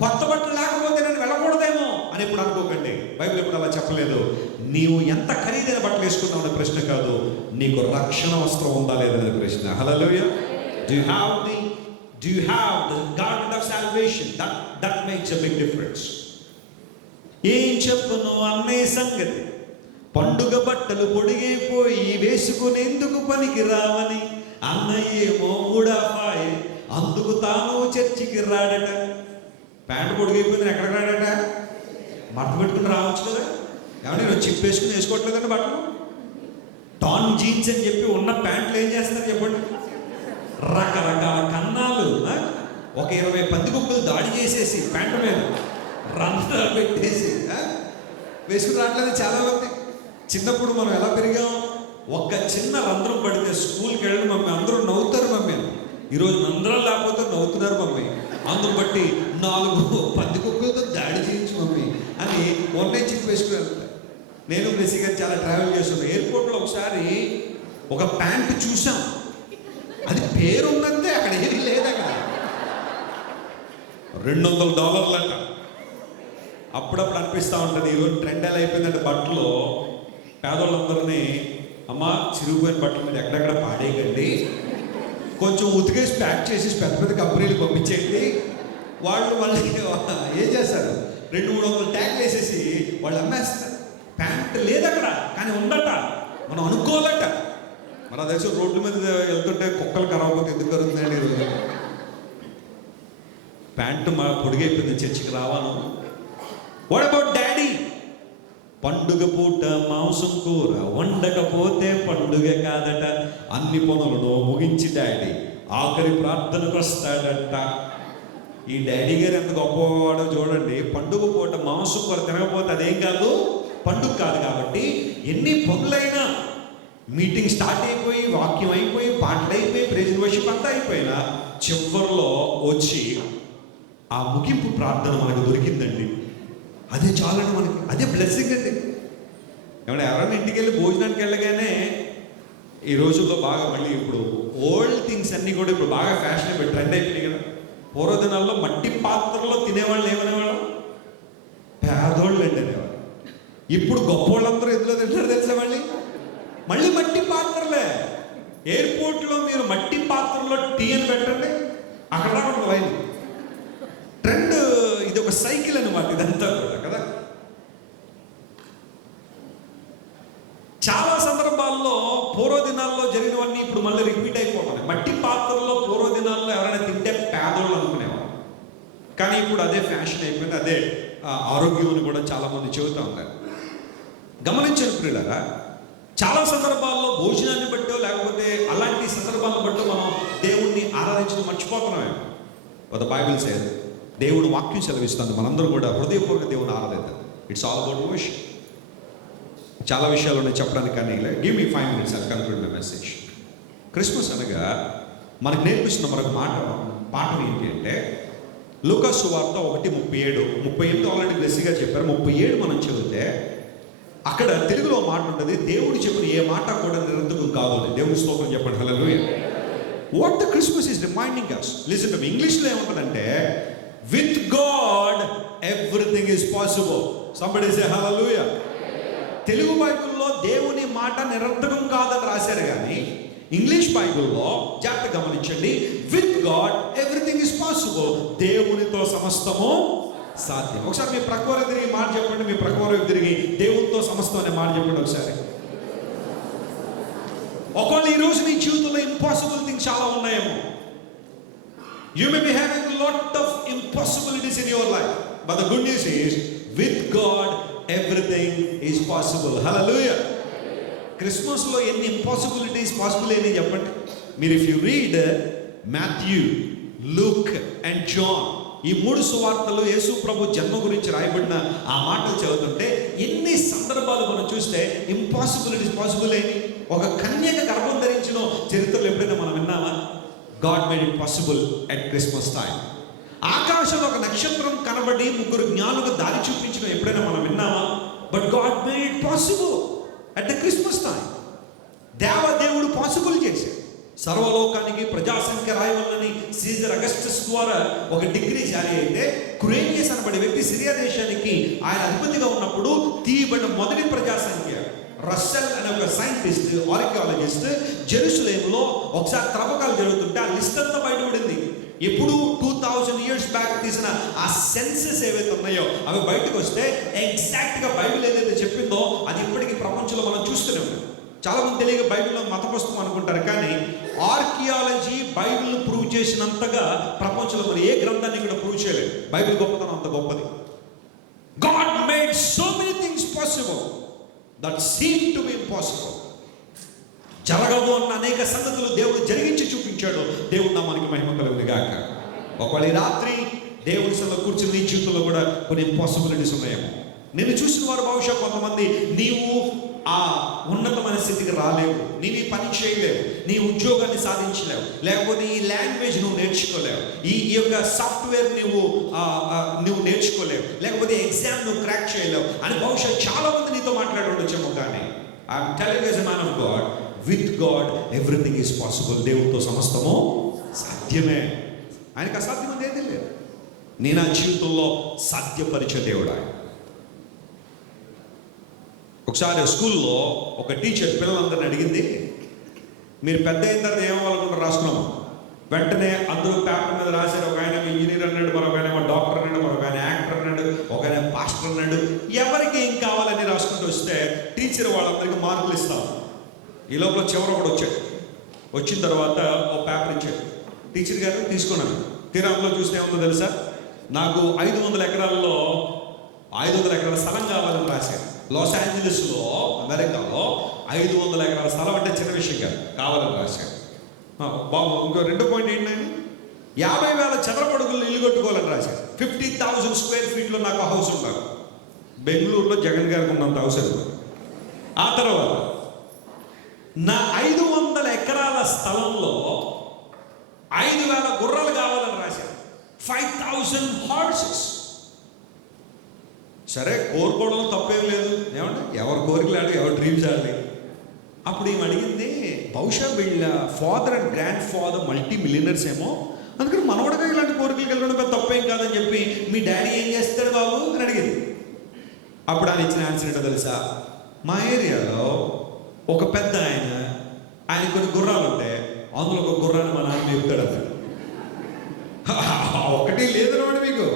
కొత్త బట్టలు లేకపోతే నేను వెళ్ళకూడదేమో అని ఎప్పుడు అనుకోకండి. బైబిల్ ఎప్పుడు అలా చెప్పలేదు. నీవు ఎంత ఖరీదైన బట్టలు వేసుకున్నావు అనే ప్రశ్న కాదు, నీకు రక్షణ వస్త్రం ఉందా లేదనే ప్రశ్న. హల్లెలూయా. Do you have the garment of salvation? That makes a big difference. ఏం చెప్పను అన్నయ్య సంగతి, పండుగ బట్టలు పొడిగైపోయి వేసుకునేందుకు పనికి రావని, అన్నయ్యేమో మూడాపాయ్ అందుకు తాను చర్చికి రాడట. ప్యాంటు పొడిగైపోయిందని ఎక్కడికి రాడట, బట్టలు పెట్టుకుని రావచ్చు కదా. ఏమన్నా నేను చెప్పేసుకుని వేసుకోవట్లేదండి బట్టలు. టాన్ జీన్స్ అని చెప్పి ఉన్న ప్యాంట్లు ఏం చేస్తారు చెప్పండి, రకరకాల కన్నాలు, ఒక 20 పందికొక్కులు దాడి చేసేసి ప్యాంటు మీద రంధ్రాలు పెట్టేసి వేసుకుని రావట్లేదు చాలా మంది. చిన్నప్పుడు మనం ఎలా పెరిగాం, ఒక్క చిన్న రంధ్రం పడితే స్కూల్కి వెళ్ళి మమ్మీ అందరూ నవ్వుతారు మమ్మీ. ఈరోజు రంధ్రాలు లేకపోతే నవ్వుతున్నారు మమ్మీ. అందును బట్టి 4 పందికొక్కులతో దాడి చేయించు మమ్మీ అని మొన్నే చెప్పి వేసుకుని వెళ్తారు. నేను బ్లెస్సీ గారు చాలా ట్రావెల్ చేస్తున్నాను. ఎయిర్పోర్ట్లో ఒకసారి ఒక ప్యాంటు చూసాం, అది పేరు ఉన్నంతే, అక్కడ ఏది లేదు. అక్కడ $200 అంట. అప్పుడప్పుడు అనిపిస్తూ ఉంటుంది, ఈరోజు ట్రెండ్ ఎలా అయిపోయిందంటే బట్టలు పేదోళ్ళందరినీ, అమ్మ చిరిగిపోయిన బట్టల మీద ఎక్కడెక్కడ పాడేయకండి, కొంచెం ఉతికేసి ప్యాక్ చేసి పెద్ద పెద్ద కంపెనీలు పంపించేయండి. వాళ్ళు మళ్ళీ ఏం చేస్తారు, 200-300 ట్యాగ్లు వేసేసి వాళ్ళు అమ్మేస్తారు. ప్యాంట్ లేదు అక్కడ, కానీ ఉందట, మనం అనుకోవాలట. మన దేశం రోడ్ల మీద వెళ్తుంటే కుక్కలు కరవకపోతే ఎందుకు కరుగుతుందండి ఈరోజు? ప్యాంటు మా పొడిగైపోయింది, చర్చికి రావాను. What about daddy? పండుగ పూట మాంసం కూర వండకపోతే పండుగ కాదట. అన్ని పనులను ముగించి డాడీ ఆఖరి ప్రార్థనకు వస్తాడట. ఈ డాడీ గారు ఎంత గొప్పవాడో చూడండి. పండుగ పూట మాంసం కూర తినకపోతే అదేం కాదు, పండుగ కాదు. కాబట్టి ఎన్ని పనులైనా, మీటింగ్ స్టార్ట్ అయిపోయి, వాక్యం అయిపోయి, పాటలు అయిపోయి, ప్రైజ్ వర్షిప్ అంతా అయిపోయినా చివరిలో వచ్చి ఆ ముగింపు ప్రార్థన మనకు దొరికిందండి. అదే చాలండి మనకి, అదే బ్లెస్సింగ్ అండి. ఏమన్నా ఎవరైనా ఇంటికి వెళ్ళి భోజనానికి వెళ్ళగానే ఈ రోజుల్లో బాగా మళ్ళీ ఇప్పుడు ఓల్డ్ థింగ్స్ అన్నీ కూడా ఇప్పుడు బాగా ఫ్యాషన్ అయిపోయి ట్రెండ్ అయిపోయినాయి కదా. పూర్వదినాల్లో మట్టి పాత్రలో తినేవాళ్ళు ఏమనేవాళ్ళు? పేదోళ్ళు అండి అనేవాళ్ళు. ఇప్పుడు గొప్పోళ్ళందరూ ఎందులో తింటారు తెలుసా? మళ్ళీ మట్టి పాత్రలే. ఎయిర్పోర్ట్లో మీరు మట్టి పాత్రలో టీ అని పెట్టండి, అక్కడ రాకుండా లైన్. ట్రెండ్ ఇది, ఒక సైకిల్ అనమాట ఇదంతా కూడా కదా. చాలా సందర్భాల్లో పూర్వదినాల్లో జరిగినవన్నీ ఇప్పుడు మళ్ళీ రిపీట్ అయిపోతున్నాయి. మట్టి పాత్రలో పూర్వదినాల్లో ఎవరైనా తింటే పేదోళ్ళు అనుకునేవారు, కానీ ఇప్పుడు అదే ఫ్యాషన్ అయిపోయింది, అదే ఆరోగ్యం అని కూడా చాలామంది చెబుతూ ఉన్నారు. గమనించిన ప్రియులారా, చాలా సందర్భాల్లో భోజనాన్ని బట్టో లేకపోతే అలాంటి సందర్భాలను బట్టో మనం దేవుణ్ణి ఆరాధించడం మర్చిపోతున్నాం. ద బైబిల్ సేస్, దేవుడు వాక్యం సెలవిస్తుంది, మనందరూ కూడా హృదయపూర్వక దేవుని ఆరాధిద్దాం. It's all about worship. చాలా విషయాలు ఉన్నాయి చెప్పడానికి, కానీ give me 5 minutes I conclude my message. Christmas అనగా మనకు నేర్పిస్తున్న మరొక పాఠం ఏంటి అంటే, లూకా సువార్త 1:37 ఆల్రెడీ బ్లెస్సీగా చెప్పారు. 37 మనం చదివితే అక్కడ తెలుగులో మాట ఉంటుంది, దేవుడు చెప్పిన ఏ మాట కూడా నిరంతరం కాదు అని. దేవుడి స్తోత్రం చెప్పండి, హల్లెలూయా. What the Christmas is reminding us, listen to me. ఇంగ్లీష్లో ఏముంటుందంటే, with God everything is possible. Somebody say hallelujah. Telugu బైబిల్లో దేవుని మాట నిరంతరం కాదని రాశారు, కానీ ఇంగ్లీష్ బైబిల్లో జాగ్రత్త గమనించండి, with God everything is possible. దేవునితో సమస్తము సాధ్యం. ఒకసారి మీ ప్రక్కవారు తిరిగి మాట చెప్పండి, మీ ప్రక్కవారు తిరిగి దేవునితో సమస్తం అనే మాట చెప్పండి ఒకసారి. ఒకవేళ ఈరోజు మీ జీవితంలో ఇంపాసిబుల్ థింగ్స్ చాలా ఉన్నాయేమో. You may be having lot of impossibilities in your life, but the good news is with God everything is possible. Hallelujah. క్రిస్మస్లో ఎన్ని ఇంపాసిబిలిటీస్ పాసిబుల్ అయినాయి చెప్పండి మీరు. If you read Matthew, Luke and John, ఈ 3 సువార్తలు యేసు ప్రభు జన్మ గురించి రాయబడిన ఆ మాటలు చదువుతుంటే ఎన్ని సందర్భాలు మనం చూస్తే ఇంపాసిబిలిటీస్ పాసిబుల్ అయినాయి. ఒక కన్యక గర్భం ధరించిన చరిత్రలో ఎప్పుడైనా మనం విన్నామా? God made it possible at Christmas time. ఆకాశంలో ఒక నక్షత్రం కనబడి 3 జ్ఞానులకు దారి చూపించడం ఎప్పుడైనా మనం విన్నామా? But God made it possible at the Christmas time. దేవుడు పాసిబుల్ చేశాడు. సర్వలోకానికి ప్రజాసంఖ్య రాయవల్లని సీజర్ అగస్టస్ ద్వారా ఒక డిగ్రీ జారీ అయితే, కురేనియస్ అనబడే వ్యక్తి సిరియా దేశానికి ఆయన అధిపతిగా ఉన్నప్పుడు తీయబడిన మొదటి ప్రజాసంఖ్య. రస్సెల్ అనే ఒక సైంటిస్ట్, ఆర్కియాలజిస్ట్ జెరూసలేంలో ఒకసారి త్రవ్వకాలు జరుగుతుంటే ఆ లిస్ట్ అంతా బయటపడింది. ఎప్పుడు 2000 years బ్యాక్ తీసిన ఆ సెన్సెస్ ఏవైతే ఉన్నాయో అవి బయటకు వస్తే ఎగ్జాక్ట్గా బైబిల్ ఏదైతే చెప్పిందో అది ఇప్పటికీ ప్రపంచంలో మనం చూస్తూనే ఉన్నాం. చాలా మంది తెలియక బైబిల్లో మత పుస్తకం అనుకుంటారు, కానీ ఆర్కియాలజీ బైబిల్ను ప్రూవ్ చేసినంతగా ప్రపంచంలో మరి ఏ గ్రంథాన్ని కూడా ప్రూవ్ చేయలేదు. బైబిల్ గొప్పతనం అంత గొప్పది. God made so many things possible that seem to be impossible. జరగవు అన్న అనేక సంగతులు దేవుడు జరిగించి చూపించాడు. దేవుడు నామానికి మహిమ కలుగును గాక. ఒకవేళ ఈ రాత్రి దేవుడి సన్నిధిలో కూర్చుని నీ జీవితంలో కూడా కొన్ని ఇంపాసిబిలిటీస్ ఉన్నాయేమో. నేను చూసిన వారు బహుశా కొంతమంది, నీవు ఆ ఉన్నతమైన స్థితికి రాలేవు, నీవు ఈ పని చేయలేవు, నీ ఉద్యోగాన్ని సాధించలేవు, లేకపోతే ఈ లాంగ్వేజ్ నువ్వు నేర్చుకోలేవు, ఈ యొక్క సాఫ్ట్వేర్ నువ్వు నేర్చుకోలేవు, లేకపోతే ఎగ్జామ్ నువ్వు క్రాక్ చేయలేవు అని బహుశా చాలా మంది నీతో మాట్లాడవచ్చేమో. కానీ I'm telling as a man of God, with God everything is possible. దేవునితో సమస్తము సాధ్యమే. ఆయనకు అసాధ్యం ఏది లేదు. నేను ఆ జీవితంలో సాధ్యపరిచే దేవుడు ఆయన. ఒకసారి స్కూల్లో ఒక టీచర్ పిల్లలందరిని అడిగింది, మీరు పెద్ద అయిన తర్వాత ఏమవ్వాలనుకుంటారు రాసుకున్నాము. వెంటనే అందరూ పేపర్ మీద రాశారు. ఒక ఆయన ఇంజనీర్ అన్నాడు, మరొక ఆయన డాక్టర్ అన్నాడు, మరొక ఆయన యాక్టర్ అన్నాడు, ఒక ఆయన పాస్టర్ అన్నాడు. ఎవరికి ఏం కావాలని రాసుకుంటూ వస్తే టీచర్ వాళ్ళందరికీ మార్కులు ఇస్తాం. ఈ లోపల చివరి ఒకడు వచ్చాడు. వచ్చిన తర్వాత ఓ పేపర్ ఇచ్చాడు. టీచర్ గారు తీసుకున్నాను. తీరాంలో చూస్తే ఏముందో తెలుసా? నాకు 500 ఎకరాల్లో 500 ఎకరాల స్థలం కావాలని రాశాను. లాస్ ఏంజలీస్లో, అమెరికాలో 500 ఎకరాల స్థలం అంటే చిన్న విషయం కాదు, కావాలని రాశాను. బాబు ఇంకో 2 పాయింట్ ఏంటండి, 50,000 చదరపడుగులు ఇల్లు కట్టుకోవాలని రాశాను. 50,000 స్క్వేర్ ఫీట్లో నాకు హౌస్ ఉండాలి. బెంగళూరులో జగన్ గారికి ఉన్నంత హౌస్ అది. ఆ తర్వాత నా 500 ఎకరాల స్థలంలో 5,000 గుర్రాలు కావాలని రాశాను. 5,000 హార్సెస్. సరే, కోరుకోవడం తప్పేం లేదు. ఏమంటే ఎవరి కోరికలు ఆడి, ఎవరి డ్రీమ్స్ ఆడి. అప్పుడు ఏమి అడిగింది, బహుశా వీళ్ళ father and grand father multi millionaires ఏమో, అందుకని మనవడగా ఇలాంటి కోరికలు కలగడం పెద్ద తప్పేం కాదని చెప్పి మీ డాడీ ఏం చేస్తాడు బాబు అని అడిగింది. అప్పుడు ఆయన ఇచ్చిన ఆన్సర్ ఏంటో తెలుసా? మా ఏరియాలో ఒక పెద్ద ఆయన కొన్ని గుర్రాలు ఉంటే అందులో ఒక గుర్రాన్ని మా నాన్న చెప్తాడు అతను. ఒకటి లేదనమాట మీకు.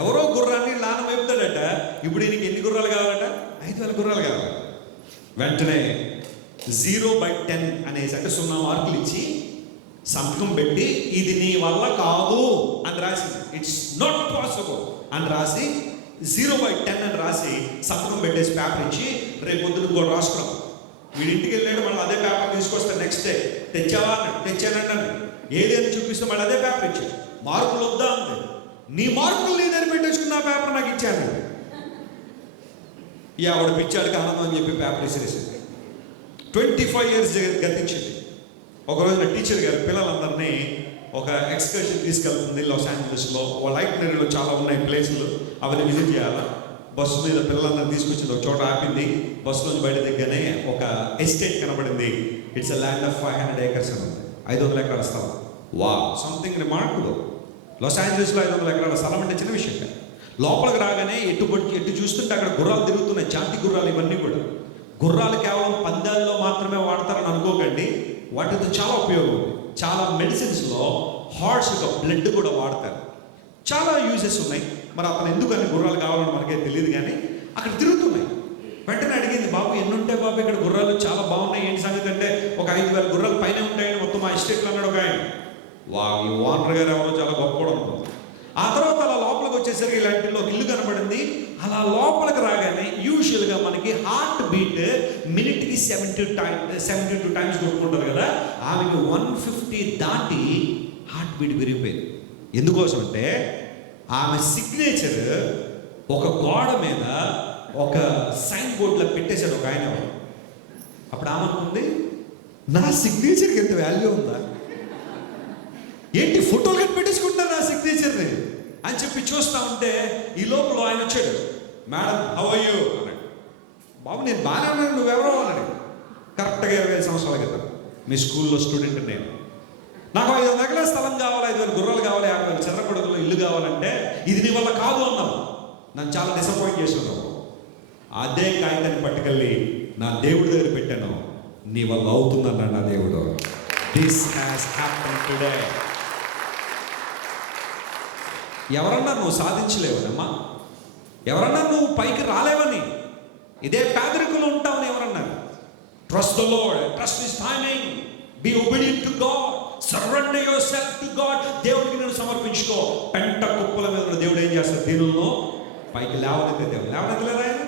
ఎవరో గుర్రాన్ని నాన్న చెప్తాడట. ఇప్పుడు ఈయనకి ఎన్ని గుర్రాలు కావాలట? 5,000 గుర్రాలు కావాలి. వెంటనే 0/10 అనేసి, అంటే 0 మార్కులు ఇచ్చి సంతకం పెట్టి ఇది నీ వల్ల కాదు అని రాసి, ఇట్స్ నాట్ పాసిబుల్ అని రాసి 0/10 అని రాసి సంతకం పెట్టేసి పేపర్ ఇచ్చి, రేపు పొద్దున కూడా రాసుకున్నాం. వీడింటికి వెళ్ళాడు, మళ్ళీ అదే పేపర్ తీసుకొస్తాను. నెక్స్ట్ డే తెచ్చావా అన్నాడు. తెచ్చానండి అన్నాడు. ఏదేని చూపిస్తే మళ్ళీ అదే పేపర్ ఇచ్చాడు. మార్కులు వద్దా అంది. నీ మార్కులు లేదని పెట్టేసుకున్న పేపర్ నాకు ఇచ్చాను. ఆవిడ పిచ్చాడికి ఆనందం అని చెప్పి పేపర్ ఇసిరేసింది. 25 years గతించింది. ఒకరోజు నా టీచర్ గారు పిల్లలందరినీ ఒక ఎక్స్కర్షన్ తీసుకెళ్తుంది లాస్ ఏంజలీస్లో. వాళ్ళ ఐటనరీలో చాలా ఉన్నాయి ప్లేసులు, అవన్నీ విజిట్ చేయాలి. బస్సు మీద పిల్లలందరినీ తీసుకొచ్చింది. ఒక చోట ఆపింది. బస్సులోంచి బయట దిగ్గానే ఒక ఎస్టేట్ కనబడింది. It's a land of 500 acres అని ఉంది. 500 ఎకరాల స్థలం. వా, సంథింగ్ రిమార్కబుల్. లాస్ ఏంజలీస్లో 500 ఎకరాల స్థలం అంటే చిన్న విషయం కాదు. లోపలికి రాగానే ఎటు చూస్తుంటే అక్కడ గుర్రాలు తిరుగుతున్నాయి, జాతి గుర్రాలు. ఇవన్నీ కూడా గుర్రాలు కేవలం పందాల్లో మాత్రమే వాడతారని అనుకోకండి. వాటితో చాలా ఉపయోగం ఉంది. చాలా మెడిసిన్స్లో హార్ట్స్ యొక్క బ్లడ్ కూడా వాడతారు. చాలా యూజెస్ ఉన్నాయి. మరి అతను ఎందుకని గుర్రాలు కావాలని మనకే తెలియదు, కానీ అక్కడ తిరుగుతున్నాయి. వెంటనే అడిగింది, బాబు ఎన్ని ఉంటాయి బాబు ఇక్కడ గుర్రాలు? చాలా బాగున్నాయి, ఏంటి సంగతి అంటే, ఒక 5,000 గుర్రాలు పైన ఉంటాయని మొత్తం మా ఎస్టేట్లో అన్నాడు ఒక ఆయన. ఈ ఓనర్ గారు ఎవరో చాలా గొప్పగా ఉంటుంది. ఆ తర్వాత అలా లోపలికి వచ్చేసరికి ఇలాంటిలో ఇల్లు కనబడింది. అలా లోపలికి రాగానే యూజువల్గా మనకి హార్ట్ బీట్ మినిట్కి 72 times కొట్టుకుంటారు కదా. ఆమెకి 150 దాటి హార్ట్ బీట్ పెరిగిపోయింది. ఎందుకోసం అంటే ఆమె సిగ్నేచర్ ఒక గోడ మీద ఒక సైన్ బోర్డులో పెట్టేశాడు ఒక ఆయన. అప్పుడు ఆమె అనుకుంది, నా సిగ్నేచర్కి ఎంత వాల్యూ ఉందా, ఏంటి ఫోటోలు కట్టి పెట్టేసుకుంటున్నారు నా సిగ్నేచర్ని అని చెప్పి చూస్తూ ఉంటే ఈ లోపల ఆయన వచ్చాడు. మేడం హౌ ఆర్ యూ అన్నాడు. బాబు నేను బాగానే ఉన్నాను, నువ్వెవరో అన్నాడు. కరెక్ట్గా 25 సంవత్సరాల క్రితం మీ స్కూల్లో స్టూడెంట్ నేను. నాకు 500 ఎకరాల స్థలం కావాలి, 5,000 గుర్రాలు కావాలి, 50,000 చంద్రపడుగులో ఇల్లు కావాలంటే ఇది నీ వల్ల కాదు అన్నావు. నన్ను చాలా డిసప్పాయింట్ చేస్తున్నావు. అదే కాగితాన్ని పట్టుకెళ్ళి నా దేవుడి దగ్గర పెట్టాను. నీ వల్ల అవుతుందన్నాడు నా దేవుడు. This has happened today. ఎవరన్నా నువ్వు సాధించలేవనమ్మా? ఎవరన్నా నువ్వు పైకి రాలేవని, ఇదే పేదరికంలో ఉంటావని ఎవరన్నారు? Trust the lord, trust his timing, B obedient to God, surrender your self to God. దేవుడికి నేను సమర్పించుకో. పెంట కుప్పల మీద ఉన్న దేవుడు ఏం చేస్తాడు? దీనుల్లో పైకి లేవనెత్తే దేవుడు. లేవనెత్తలేదా ఆయన?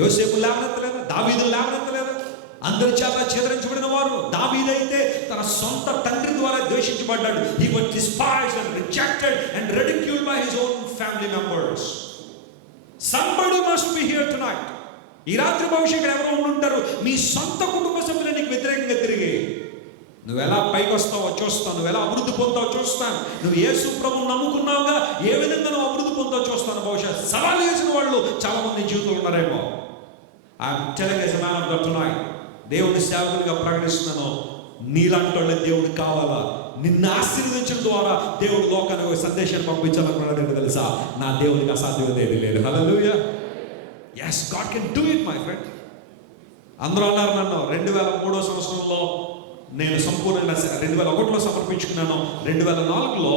యోసేపు లేవనెత్తలేదా? దావీదు లేవనెత్తలేదా? అందరి చేత ఛేదరించబడిన వారు. దావీదైతే తన సొంత తండ్రి ద్వారా ద్వేషించబడ్డాడు. He was despised and rejected and ridiculed by his own family members. Somebody must be here tonight. ఈ రాత్రి భవిష్యత్తు ఎవరో ఉండుంటారు, మీ సొంత కుటుంబ సభ్యులు నీకు వ్యతిరేకంగా తిరిగి. నువ్వు ఎలా పైకి వస్తావో చూస్తాను, నువ్వు ఎలా అభివృద్ధి పొందుతావో చూస్తాను, నువ్వు యేసు ప్రభువును నమ్ముకున్నావుగా ఏ విధంగా నువ్వు అభివృద్ధి పొందుతావో చూస్తాను. బహుశా సవాల్ చేసిన వాళ్ళు చాలా మంది జీవితంలో ఉన్నారేమో. I'm telling as a man of God tonight, దేవుని సేవకునిగా ప్రకటిస్తున్నాను, నీలాంటి వాళ్ళ దేవుడు కావాలా? నిన్ను ఆశీర్వదించడం ద్వారా దేవుడు లోకానికి ఒక సందేశాన్ని పంపించాలనుకున్నాడు. తెలుసా, నా దేవునికి అసాధ్యత ఏది లేదు. హల్లెలూయా. yes, God can do it my friend. అందరూ అన్నారు నన్ను 2003 సంవత్సరంలో నేను సంపూర్ణంగా 2001లో సమర్పించుకున్నాను. 2004లో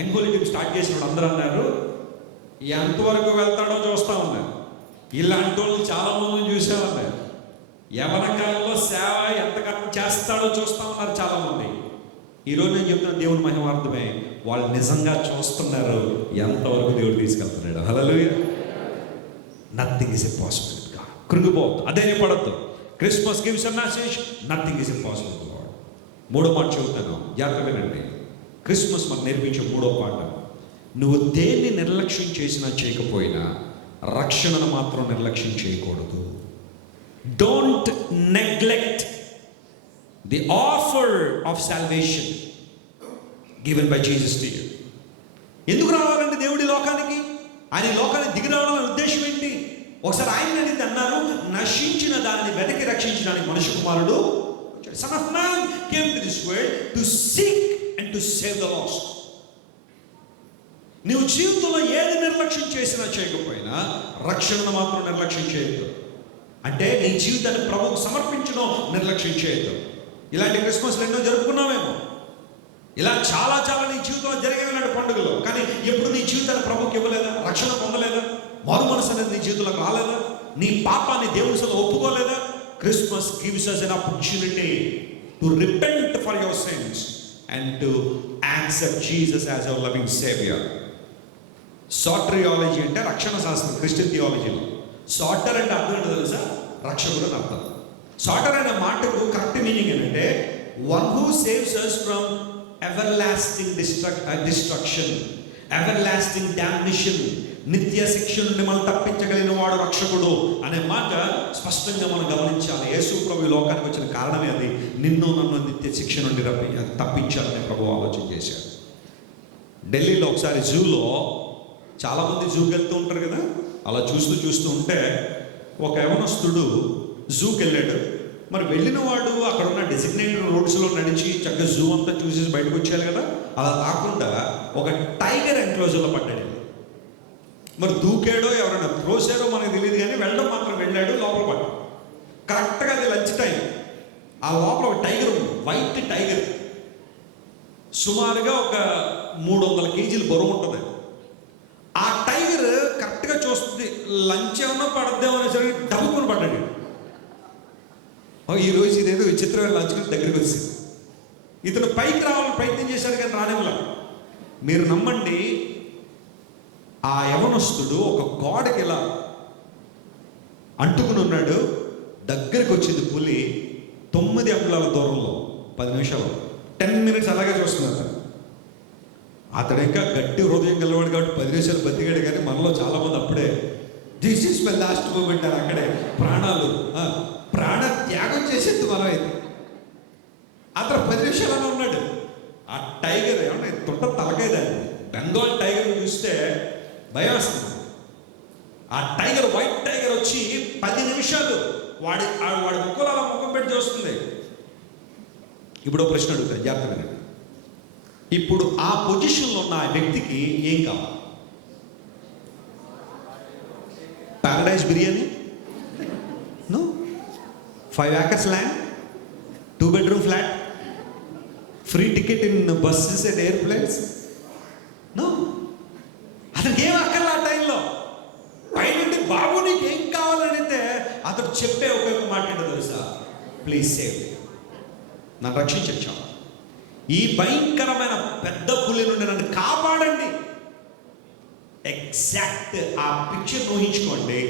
ఎంగోలి టీం స్టార్ట్ చేసినప్పుడు అందరూ అన్నారు ఎంతవరకు వెళ్తాడో చూస్తా ఉన్నారు. ఇలాంటి వాళ్ళు చాలా మందిని చూసామన్నారు. యవన కాలంలో సేవ ఎంతకాలం చేస్తాడో చూస్తా ఉన్నారు చాలా మంది. ఈరోజు నేను చెప్తున్న దేవుని మహిమార్థమే, వాళ్ళు నిజంగా చూస్తున్నారు ఎంతవరకు దేవుడు తీసుకెళ్తున్నాడు. Hallelujah. Nothing is impossible with God. కృంగిపోవద్దు, అదే పడద్దు. Christmas gives a message, nothing is impossible with God. మూడో మాట చెబుతాను, జాగ్రత్తగా వినండి. క్రిస్మస్ మనకు నేర్పించే మూడో పాఠం, నువ్వు దేన్ని నిర్లక్ష్యం చేసినా చేయకపోయినా రక్షణను మాత్రం నిర్లక్ష్యం చేయకూడదు. Don't neglect the offer of salvation given by Jesus to you. ఎందుకు రావాలంటే దేవుడి లోకానికి, ఆయన లోకానికి దిగి రావడం ఉద్దేశం ఏంటి? ఒకసారి ఆయన అడిగితే అన్నారు, నశించిన దాన్ని వెనక్కి రక్షించడానికి మనుష్య కుమారుడు, son of man came to this world to seek and to save the last. నువ్వు జీవితంలో ఏది నిర్లక్ష్యం చేసినా చేయకపోయినా రక్షణను మాత్రం నిర్లక్ష్యం చేయొద్దు. అంటే నీ జీవితాన్ని ప్రభువుకు సమర్పించడం నిర్లక్ష్యం చేయొద్దు. ఇలాంటి క్రిస్మస్లు ఎన్నో జరుపుకున్నామేమో, ఇలా చాలా చాలా నీ జీవితంలో జరిగిన ఇలాంటి పండుగలు, కానీ ఎప్పుడు నీ జీవితాన్ని ప్రభువుకి ఇవ్వలేదా? రక్షణ పొందలేదా? మారు మనసు అనేది నీ జీవితంలోకి రాలేదా? నీ పాపాన్ని దేవుని సొంత ఒప్పుకోలేదా? Christmas gives us an opportunity to repent for your sins and to accept Jesus as your loving savior. సాటరియాలజీ అంటే రక్షణ శాస్త్రం, క్రిస్టియన్ థియాలజీలో. సాటర్ అంటే అర్థం ఏంటో తెలుసా? రక్షకుడు అని అర్థం. సాటర్ అనే మాటకు కరెక్ట్ మీనింగ్ ఏంటంటే one who saves us from everlasting destruction, everlasting damnation, నిత్య శిక్ష నుండి మనం తప్పించగలిగిన వాడు రక్షకుడు అనే మాట స్పష్టంగా మనం గమనించాలి. యేసు ప్రభు లోకానికి వచ్చిన కారణమే అది, నిన్ను నన్ను నిత్య శిక్ష నుండి తప్పించాలని ప్రభు ఆలోచన చేశాడు. ఢిల్లీలో ఒకసారి జూలో, చాలామంది జూకి వెళ్తూ ఉంటారు కదా, అలా చూస్తూ ఉంటే ఒక యవనస్తుడు జూకి వెళ్ళాడు. మరి వెళ్ళిన వాడు అక్కడ ఉన్న డెసిగ్నేటెడ్ రోడ్స్లో నడిచి చక్కగా జూ అంతా చూసేసి బయటకు వచ్చేయాలి కదా, అలా కాకుండా ఒక టైగర్ ఎన్క్లోజర్లో పడ్డాడు. మరి దూకాడో ఎవరైనా త్రోసారో మనకు తెలియదు, కానీ వెళ్ళడం మాత్రం వెళ్ళాడు, లోపల పడ్డాడు. కరెక్ట్గా అది లంచ్ టైం. ఆ లోపల ఒక టైగర్ ఉంది, వైట్ టైగర్, సుమారుగా ఒక 300 కేజీలు బరువు ఉంటుంది. ఆ టైగర్ కరెక్ట్గా చూస్తుంది, లంచ్ ఏమన్నా పడద్దేమో అనేసరికి డబ్బుకొని పడ్డాడు. ఈరోజు ఇదేదో విచిత్రమైన లంచ్ దగ్గరికి వచ్చింది. ఇతను పైకి రావాలని ప్రయత్నం చేశాడు కానీ రానివ్వలే. మీరు నమ్మండి, ఆ యవనస్తుడు ఒక గోడకి ఇలా అంటుకుని ఉన్నాడు. దగ్గరికి వచ్చింది పులి 9 అంగుళాల దూరంలో, 10 నిమిషాలు, 10 minutes అలాగే చూస్తున్నారు. అతడు ఇంకా గట్టి హృదయం గెలవాడు కాబట్టి 10 నిమిషాలు బతికాడు. కానీ మనలో చాలామంది అప్పుడే this is my last moment అని అక్కడే ప్రాణ త్యాగం చేసేది మనం అయితే. అతను 10 నిమిషాలలో ఉన్నాడు. ఆ టైగర్ ఏమన్నా తుంట తలకాయదాన్ని, బెంగాల్ టైగర్ చూస్తే భయం వస్తుంది. ఆ టైగర్, వైట్ టైగర్ వచ్చి 10 నిమిషాలు వాడి ముక్కలు అలా ముఖం పెట్టి చూస్తుంది. ఇప్పుడు ప్రశ్న అడుగుతాను, జాగ్రత్తగా. ఇప్పుడు ఆ పొజిషన్లో ఉన్న ఆ వ్యక్తికి ఏం కావాలి? Paradise biryani? No. 5 acres land, 2 bedroom flat, free ticket in buses and airplanes? No. అతనికి ఏం అక్కర్లా ఆ టైంలో. పైనుండి బాబు నీకు ఏం కావాలనితే అతడు చెప్పే ఒక మాట ఏంటో తెలుసా? ప్లీజ్ సేవ్, నన్ను రక్షించచ్చు, ఈ భయంకరమైన పెద్ద పులి నుండి నన్ను కాపాడండి. ఎగ్జాక్ట్ ఆ పిక్చర్ ఊహించుకోండి.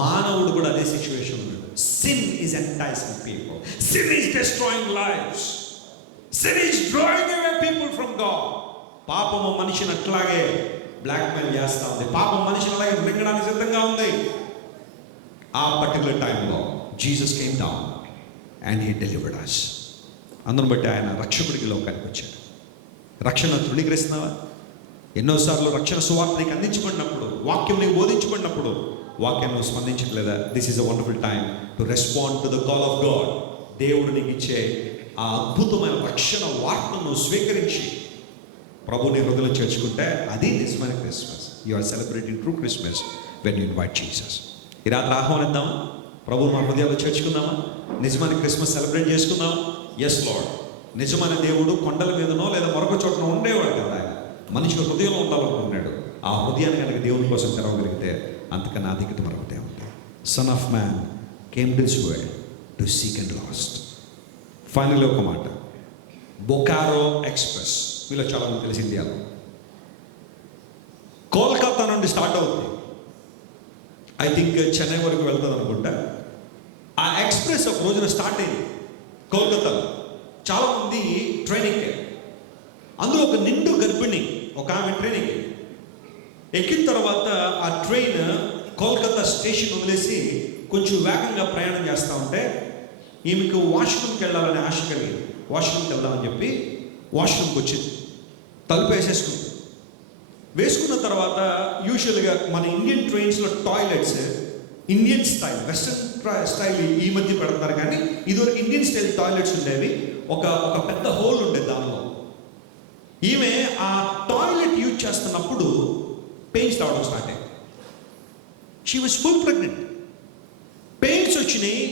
మానవుడు కూడా అదే సిచ్యువేషన్ ఉన్నాడు. Sin is enticing people, sin is destroying lives, sin is drawing away people from God. పాపము మనిషిని అట్లాగే బ్లాక్మెయిల్ చేస్తా ఉంది, పాపం మనిషిని అలాగే మింగడానికి సిద్ధంగా ఉంది. ఆ పర్టికులర్ టైంలో Jesus came down and he delivered us. అందును బట్టి ఆయన రక్షకుడికి లోకానికి వచ్చాడు. రక్షణ తృణీకరిస్తున్నావా? ఎన్నోసార్లు రక్షణ సువార్త నీకు అందించబడినప్పుడు, వాక్యం నీకు బోధించబడినప్పుడు వాక్యం నువ్వు స్పందించట్లేదా? This is a wonderful time to respond to the call of God. దేవుడు నీకు ఇచ్చే ఆ అద్భుతమైన రక్షణ వార్తను నువ్వు స్వీకరించి ప్రభుని హృదయంలో చేర్చుకుంటే అది నిజమైన Christmas. You are celebrating true Christmas when you invite Jesus. ఈ రాత్రి ఆహ్వానిద్దామా? ప్రభువు మన హృదయాల్లో చేర్చుకుందామా? నిజమైన క్రిస్మస్ సెలబ్రేట్ చేసుకుందామా? Yes Lord. నిజమైన దేవుడు కొండల మీదనో లేదా మరొక చోటనో ఉండేవాడు కదా. ఆయన మనిషి హృదయంలో ఉండాలనుకున్నాడు. ఆ హృదయాన్ని కనుక దేవుని కోసం తెరవగలిగితే అంతకన్నా అధికత మరొకటే ఉంది. Son of man came to this world to seek and last. Final ఒక మాట, బొకారో ఎక్స్ప్రెస్. మీలో చాలా మంది తెలిసి ఇండియాలో కోల్కతా నుండి స్టార్ట్ అవుతుంది. ఐ థింక్ చెన్నై వరకు వెళ్తుంది అనుకుంటా. ఆ ఎక్స్ప్రెస్ ఒక రోజున స్టార్ట్ అయింది కోల్కతాలో. చాలామంది ట్రైన్ ఎక్కారు. అందులో ఒక నిండు గర్భిణి ఒక ఆమె ట్రైన్ ఎక్కిన తర్వాత ఆ ట్రైన్ కోల్కతా స్టేషన్ వదిలేసి కొంచెం వేగంగా ప్రయాణం చేస్తూ ఉంటే ఈమెకు వాష్రూమ్కి వెళ్ళాలని ఆశ కలిగింది. వాష్రూమ్కి వెళ్దామని చెప్పి వాష్రూమ్కి వచ్చింది. తలుపు వేసుకున్న తర్వాత యూజువల్గా మన ఇండియన్ ట్రైన్స్లో toilets Indian style, western style ఈ మధ్య పెడతారు, కానీ ఇదివరకు ఇండియన్ స్టైల్ టాయిలెట్స్ ఉండేవి. ఒక పెద్ద హోల్ ఉండేది దానిలో. ఈమె ఆ టాయిలెట్ యూజ్ చేస్తున్నప్పుడు పెయిన్స్ రావడం స్టార్ట్ అయ్యింది. She was full pregnant. Pains వచ్చినాయి.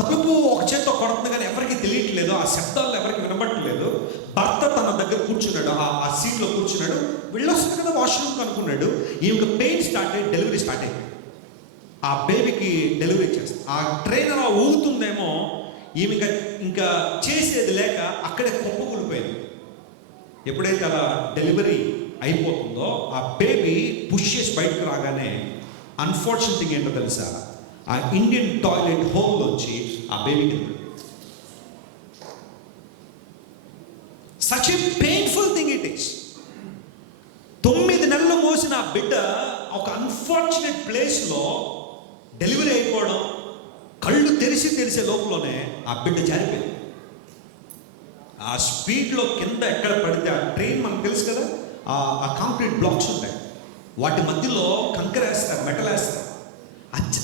తలుపు ఒక చేత్తో కొడుతుంది కానీ ఎవరికి తెలియట్లేదు. ఆ శబ్దాలు ఎవరికి వినబట్టలేదు. భర్త తన దగ్గర కూర్చున్నాడు, ఆ సీట్లో కూర్చున్నాడు. వెళ్ళొస్తుంది కదా వాష్రూమ్కి అనుకున్నాడు. ఈమెకు పెయిన్ స్టార్ట్ అయ్యి డెలివరీ స్టార్ట్ అయింది. ఆ బేబీకి డెలివరీ చేస్తుంది. ఆ ట్రైన్ అలా ఊగుతుందేమో, ఈమె ఇంకా చేసేది లేక అక్కడే కుప్పకూలిపోయింది. ఎప్పుడైతే అలా డెలివరీ అయిపోతుందో ఆ బేబీ పుష్ చేసి బయటకు రాగానే అన్ఫార్చునేట్ థింగ్ ఏంటో తెలుసా, ఆ ఇండియన్ టాయిలెట్ హోల్లోంచి ఆ బేబీకి such a painful thing it is. 9 నెలలు మోసిన ఆ బిడ్డ ఒక అన్ఫార్చునేట్ ప్లేస్లో డెలివరీ అయిపోవడం, కళ్ళు తెరిసే లోపలనే ఆ బిడ్డ జారిపోయింది. ఆ స్పీడ్లో కింద ఎక్కడ పడితే ఆ ట్రైన్ మనకు తెలుసు కదా, ఆ కాంక్రీట్ బ్లాక్స్ ఉంటాయి, వాటి మధ్యలో కంకర వేస్తారు, మెటల్ వేస్తారు.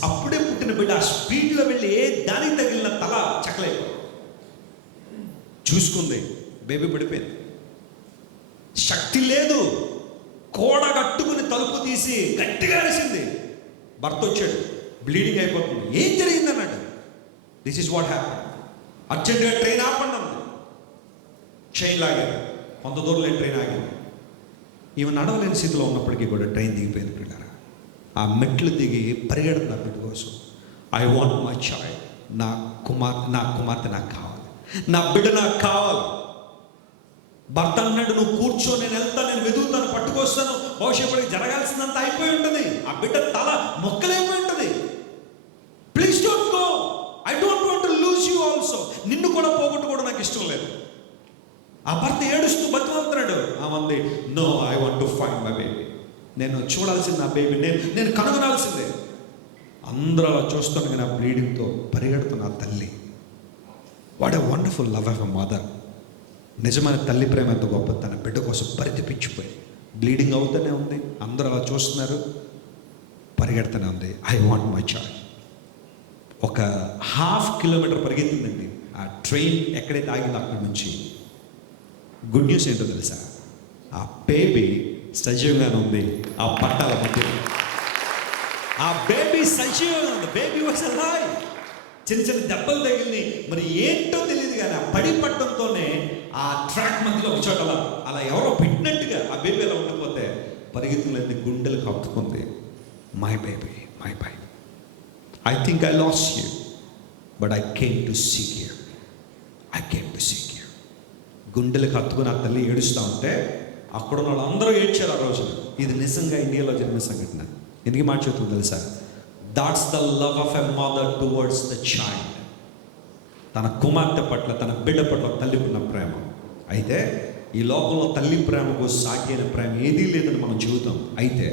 అప్పుడే పుట్టిన బిడ్డ ఆ స్పీడ్లో వెళ్ళి ఏ దానికి తగిలిన తల చక్కలైపోయింది. చూసుకుంది, బేబీ పడిపోయింది. శక్తి లేదు, కోడ కట్టుకుని తలుపు తీసి గట్టిగా అరిసింది. భర్త వచ్చాడు, బ్లీడింగ్ అయిపోతుంది. ఏం జరిగింది అన్నాడు. This is what happen. అర్జెంటుగా ట్రైన్ ఆపండి అన్నది. చైన్ లాగారు, కొంత దూరంలో ట్రైన్ ఆగింది. ఈమె నడవలేని స్థితిలో ఉన్నప్పటికీ కూడా ట్రైన్ దిగిపోయింది. పిల్లరా ఆ మెట్లు దిగి పరిగెడుతున్న బిడ్డ కోసం. I want my child. నా కుమార్తె నాకు కావాలి, నా బిడ్డ నాకు కావాలి. భర్త అన్నాడు, నువ్వు కూర్చో, నేను వెళ్తాను, నేను వెతుకుతాను, పట్టుకొస్తాను. భవిష్యత్తుకి జరగాల్సిందంతా అయిపోయి ఉంటుంది. ఆ బిడ్డ తల మొక్కలైపోయి ఉంటుంది. Please don't go, I don't want to lose you also. నిన్ను కూడా పోగొట్టుకోవడం నాకు ఇష్టం లేదు. ఆ భర్త ఏడుస్తూ బతిమాలుతున్నాడు. ఆమంది, no, I want to find my baby. నేను చూడాల్సింది ఆ బేబీ, నేను కనుగొనాల్సిందే. అందరూ అలా చూస్తుండగా నా బ్లీడింగ్తో పరిగెడుతున్న ఆ తల్లి. What a wonderful love of a mother. నిజమైన తల్లి ప్రేమ ఎంత గొప్ప. తన బిడ్డ కోసం పరితపించిపోయి బ్లీడింగ్ అవుతూనే ఉంది. అందరూ అలా చూస్తున్నారు, పరిగెడుతూనే ఉంది. I want my child. ఒక 1/2 కిలోమీటర్ పరిగెత్తిందండి ఆ ట్రైన్. ఎక్కడైతే ఆగిందో అక్కడి నుంచి. గుడ్ న్యూస్ ఏంటో తెలుసా, ఆ బేబీ సజీవంగానే ఉంది. ఆ పట్టాల మధ్య ఆ బేబీ సజీవంగా ఉంది. Baby was alive. చిన్న దెబ్బలు తగిలిని, మరి ఏంటో తెలియదు కానీ ఆ పడి పట్టడంతోనే ఆ ట్రాక్ మధ్యలో ఒక చోట అలా ఎవరో పెట్టినట్టుగా ఆ బేబీ అలా ఉండిపోతే పరిగెత్తులన్నీ గుండెలకు హత్తుకుంది. My baby, my baby, I think I lost you, but I came to seek you. I came to seek you. గుండెలకు హత్తుకుని ఆ తల్లి ఏడుస్తూ ఉంటే అక్కడున్న వాళ్ళందరూ ఏడ్చారు ఆ రోజున. ఇది నిజంగా ఇండియాలో జరిగిన సంఘటన. ఎందుకు మాట చెప్తుంది తెలుసా, that's the love of a mother towards the child. తన కుమార్తె పట్ల, తన బిడ్డ పట్ల తల్లికున్న ప్రేమ. అయితే ఈ లోకంలో తల్లి ప్రేమకు సాటి అయిన ప్రేమ ఏదీ లేదని మనం చెబుతాం. అయితే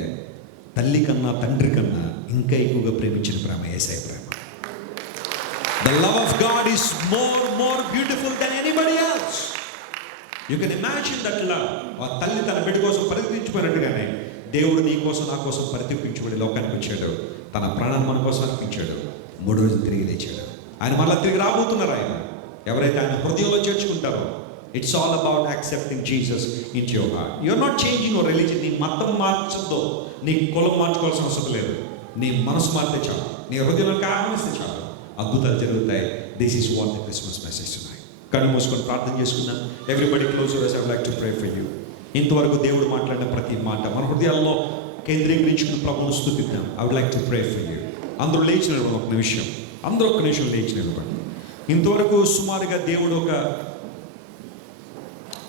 తల్లి కన్నా, తండ్రి కన్నా ఇంకా ఎక్కువగా ప్రేమించిన ప్రేమ యేసయ్య ప్రేమ. The love of God is more beautiful than anybody else. You can imagine that love. ఆ తల్లి తన బిడ్డ కోసం పరితపించుకున్నట్టుగానే దేవుడు నీ కోసం, నా కోసం పరితపించుకుని లోకానికి వచ్చాడు. తన ప్రాణాన్ని మన కోసం అర్పించాడు. 3 రోజులు తిరిగి లేచాడు. ఆయన మళ్ళీ తిరిగి రాబోతున్నారు. ఆయన ఎవరైతే ఆయన హృదయంలో చేర్చుకుంటారో, it's all about accepting Jesus in your heart. You're not changing your religion. నీ మతం మార్చద్దు, నీ కులం మార్చుకోవాల్సిన అవసరం లేదు. నీ మనసు మారితే చాలు, నీ హృదయంలో ఆహ్వానిస్తే చాలు, అద్భుతాలు జరుగుతాయి. This is what the Christmas message tonight. కళ్ళు మూసుకొని ప్రార్థన చేసుకుందాం. Everybody close your eyes. I would like to pray for you. ఇంతవరకు దేవుడు మాట్లాడిన ప్రతి మాట మన హృదయాల్లో కేంద్రీకరించుకుని ప్రభువును స్తుతిద్దాం. I would like to pray for you. అందరూ లేచి నిలబడి ఒక నిమిషం, అందరూ ఒక నిమిషం లేచి నిలబడి. ఇంతవరకు సుమారుగా దేవుడు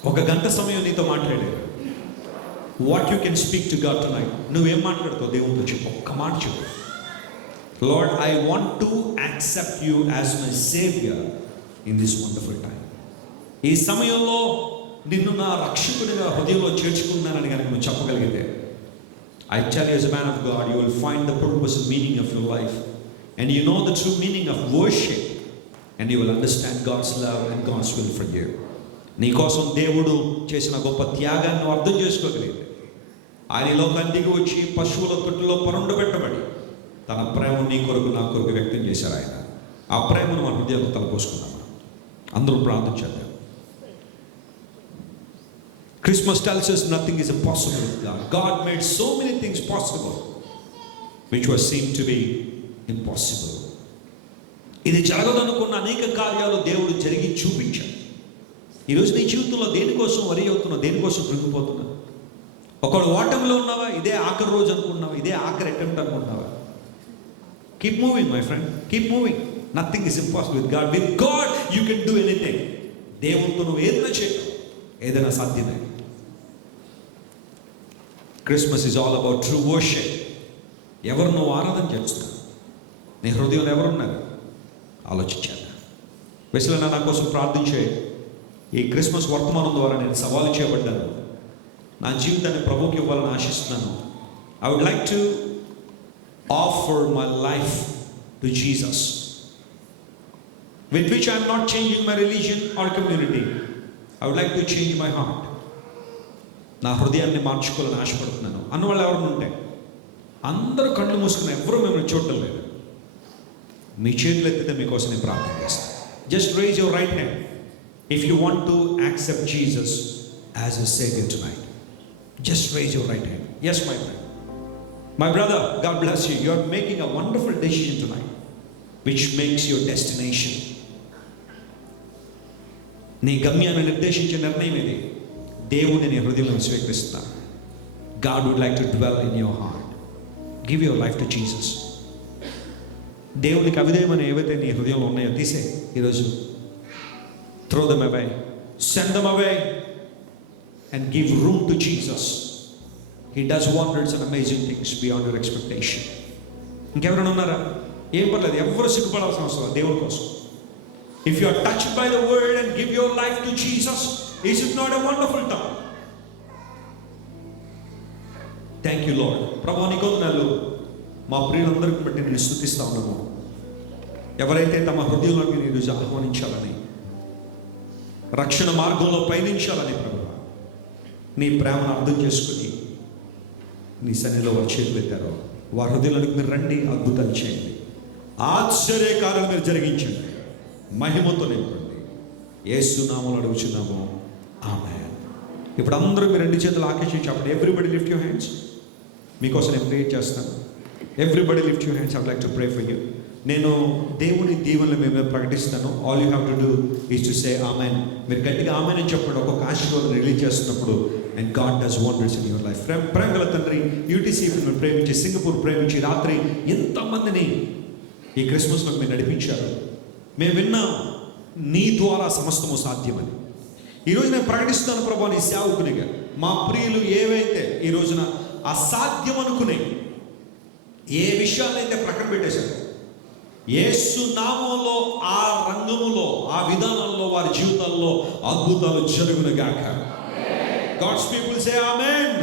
ఒక గంట సమయం నీతో మాట్లాడాడు. What you can speak to God tonight. నువ్వేం మాట్లాడుతావు దేవుడితో చెప్పు, ఒక్క మాట చెప్పు. Lord, I want to accept you as my saviour in this wonderful time. ఈ సమయంలో నిన్ను నా రక్షకుడిగా హృదయంలో చేర్చుకున్నానని కనుక నువ్వు చెప్పగలిగితే, I tell you as a man of God, you will find the purpose and meaning of your life, and you know the true meaning of worship, and you will understand God's love and God's will for you. నీ కోసం దేవుడు చేసిన గొప్ప త్యాగాన్ని నువ్వు అర్థం చేసుకోగలిగితే, ఆయన లోకానికి దిగి వచ్చి పశువుల తొట్టిలో పరుండబెట్టబడి తన ప్రేమ నీ కొరకు నా కొరకు వ్యక్తం చేశారు ఆయన. ఆ ప్రేమను మన హృదయంలో తలపోసుకున్నాం. అందరూ ప్రార్థన చేద్దాం. Christmas tells us nothing is impossible with God. God made so many things possible which were seemed to be impossible. ఇది జరగదనుకున్న అనేక కార్యాలు దేవుడు జరిగి చూపించాడు. ఈరోజు నీ జీవితంలో దేనికోసం వరి అవుతున్నావు, దేనికోసం కృంగిపోతున్నావు? ఒకడు ఓటమిలో ఉన్నావా? ఇదే ఆఖరి రోజు అనుకున్నావా? ఇదే ఆఖరి అటెంప్ట్ అనుకున్నావా? Keep moving my friend, keep moving. Nothing is impossible with God. With God you can do anything. దేవునితో నువ్వు ఏదైనా చేయగలవు, ఏదైనా సాధ్యమే. Christmas is all about true worship. ఎవరు నువ్వు ఆరాధన చేస్తున్నావు? నీ హృదయంలో ఎవరున్నారు? ఆలోచించాను. వెసలన్న నా కోసం ప్రార్థించే. ఈ క్రిస్మస్ వర్తమానం ద్వారా నేను సవాలు చేయబడ్డాను. నా జీవితాన్ని ప్రభువుకి ఇవ్వాలని ఆశిస్తున్నాను. I would like to offer my life to Jesus, with which I am not changing my religion or community. I would like to change my heart. నా హృదయాన్ని మార్చుకోవాలని ఆశపడుతున్నాను అన్నవాళ్ళు ఎవరు ఉంటే అందరూ కళ్ళు మూసుకుని ఎవరూ మిమ్మల్ని చూడటం లేదు. మీ చేతులు ఎత్తితే మీకోసం నేను ప్రార్థన చేస్తాను. Just raise your right hand if you want to accept Jesus as a saviour tonight. Just raise your right hand. Yes my friend, my brother, God bless you. You are making a wonderful decision tonight which makes your destination. నీ గమ్యాన్ని నిర్దేశించే నిర్ణయం ఇది. దేవుడిని నీ హృదయంలో స్వీకరిస్తున్నాను. God would like to dwell in your heart. Give your life to Jesus. దేవునికి అవిధేయమైన ఏవైతే నీ హృదయంలో ఉన్నాయో తీసే ఈరోజు. Throw them away. Send them away and give room to Jesus. He does wonders and amazing things beyond your expectation. ఇంకెవరైనా ఉన్నారా? ఏం పర్లేదు, ఎవరు సిగ్గుపడాల్సిన అవసరం దేవుడి కోసం. If you are touched by the word and give your life to Jesus, is it not a wonderful time? Thank you Lord. ప్రభువా నీ వందనాలు. మా ప్రియులందరిని బట్టి నేను స్తుతిస్తా ఉన్నాము. ఎవరైతే తమ హృదయంలోకి నీ రోజు ఆహ్వానించాలని, రక్షణ మార్గంలో పయనించాలని ప్రభువా నీ ప్రేమను అర్థం చేసుకుని నీ సన్నిధిలో వారు చేతులు ఎత్తారో వారి హృదయంలోకి మీరు రండి, అద్భుతాలు చేయండి, ఆశ్చర్య కార్యాలు మీరు జరిగించండి, మహిమతో నింపండి. యేసు నామములో అడుగుచున్నాము, ఆమేన్. ఇప్పుడు అందరూ మీరు రెండు చేతులు ఆకేసి చెప్పండి. Everybody lift your hands. మీకోసం నేను ప్రే చేస్తాను. Everybody lift your hands. I would like to pray for you. నేను దేవుని దీవెనలు మేము ప్రకటిస్తాను. All you have to do is to say amen. మీరు గట్టిగా ఆమేన్ అని చెప్పండి. ఒక్కొక్క ఆశీర్వాదం రిలీజ్ చేస్తున్నప్పుడు and God does wonders in your life. ప్రేమ గల తండ్రి, యూటీసీ మిమ్మల్ని ప్రేమించి, సింగపూర్ ప్రేమించి, రాత్రి ఎంతమందిని ఈ క్రిస్మస్లో మీరు నడిపించారు. మేము విన్నాం నీ ద్వారా సమస్తము సాధ్యమని. ఈరోజు నేను ప్రకటిస్తాను ప్రభా నీ సేవకునిగా, మా ప్రియులు ఏవైతే ఈ రోజున అసాధ్యం అనుకునే ఏ విషయాలైతే ప్రక్కన పెట్టేశారు, యేసు నామములో ఆ రంగములో ఆ విధానంలో వారి జీవితాల్లో అద్భుతాలు జరుగునుగాక. గాడ్స్ పీపుల్ సే ఆమేన్.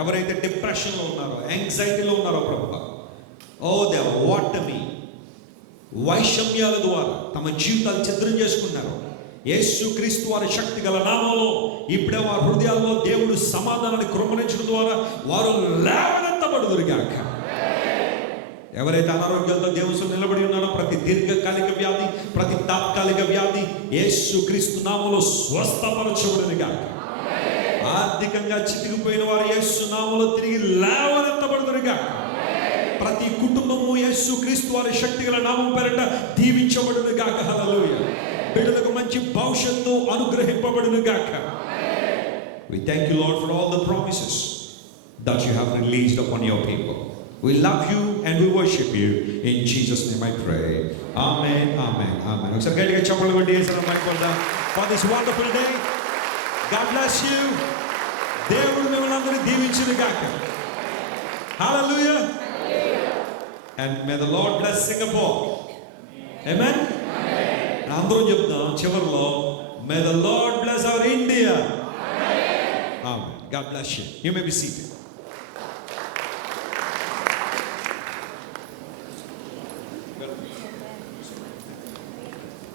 ఎవరైతే డిప్రెషన్లో ఉన్నారో, యాంగ్జైటీలో ఉన్నారో ప్రభువా, ఓ దేవ, ఓటమి, వైషమ్యాల ద్వారా తమ జీవితాలు ఛిద్రం చేసుకున్నారు, యేసు క్రీస్తు వారి శక్తి గల నామంలో ఇప్పుడే వారి హృదయాల్లో దేవుడు సమాధానాన్ని కృమ్మరించడం ద్వారా వారు లేవనెత్తబడుదురుగాక. ఎవరైతే అనారోగ్యాలతో దేవుడు నిలబడి ఉన్నారో ప్రతి దీర్ఘకాలిక వ్యాధి, ప్రతి తాత్కాలిక వ్యాధి యేసు క్రీస్తు నామంలో స్వస్థపరచబడునుగాక. ఆర్థికంగా చితికిపోయిన వారు యేసు నామంలో తిరిగి లేవనెత్తబడుదురుగాక. ప్రతి కుటుంబము యేసు క్రీస్తు వారి శక్తి గల నామం పేరిట దీవించబడునుగాక. హల్లెలూయా. బిడ్డలకు మంచి భవిష్యత్తు అనుగ్రహింపబడును గాక. We thank you, Lord, for all the promises that you have released upon your people. We love you and we worship you. In Jesus' name I pray. Amen, amen, amen. ఒకసారి గట్టిగా చప్పట్లు కొట్టి యేసుని మహిమపడదాం. For this wonderful day. God bless you. దేవుడు మిమ్మల్ని అందరినీ దీవించును గాక. Hallelujah. And may the Lord bless Singapore. Amen. అందరం చెప్తాం చివరిలో, may the Lord bless our India. Amen. God bless you. You may be seated.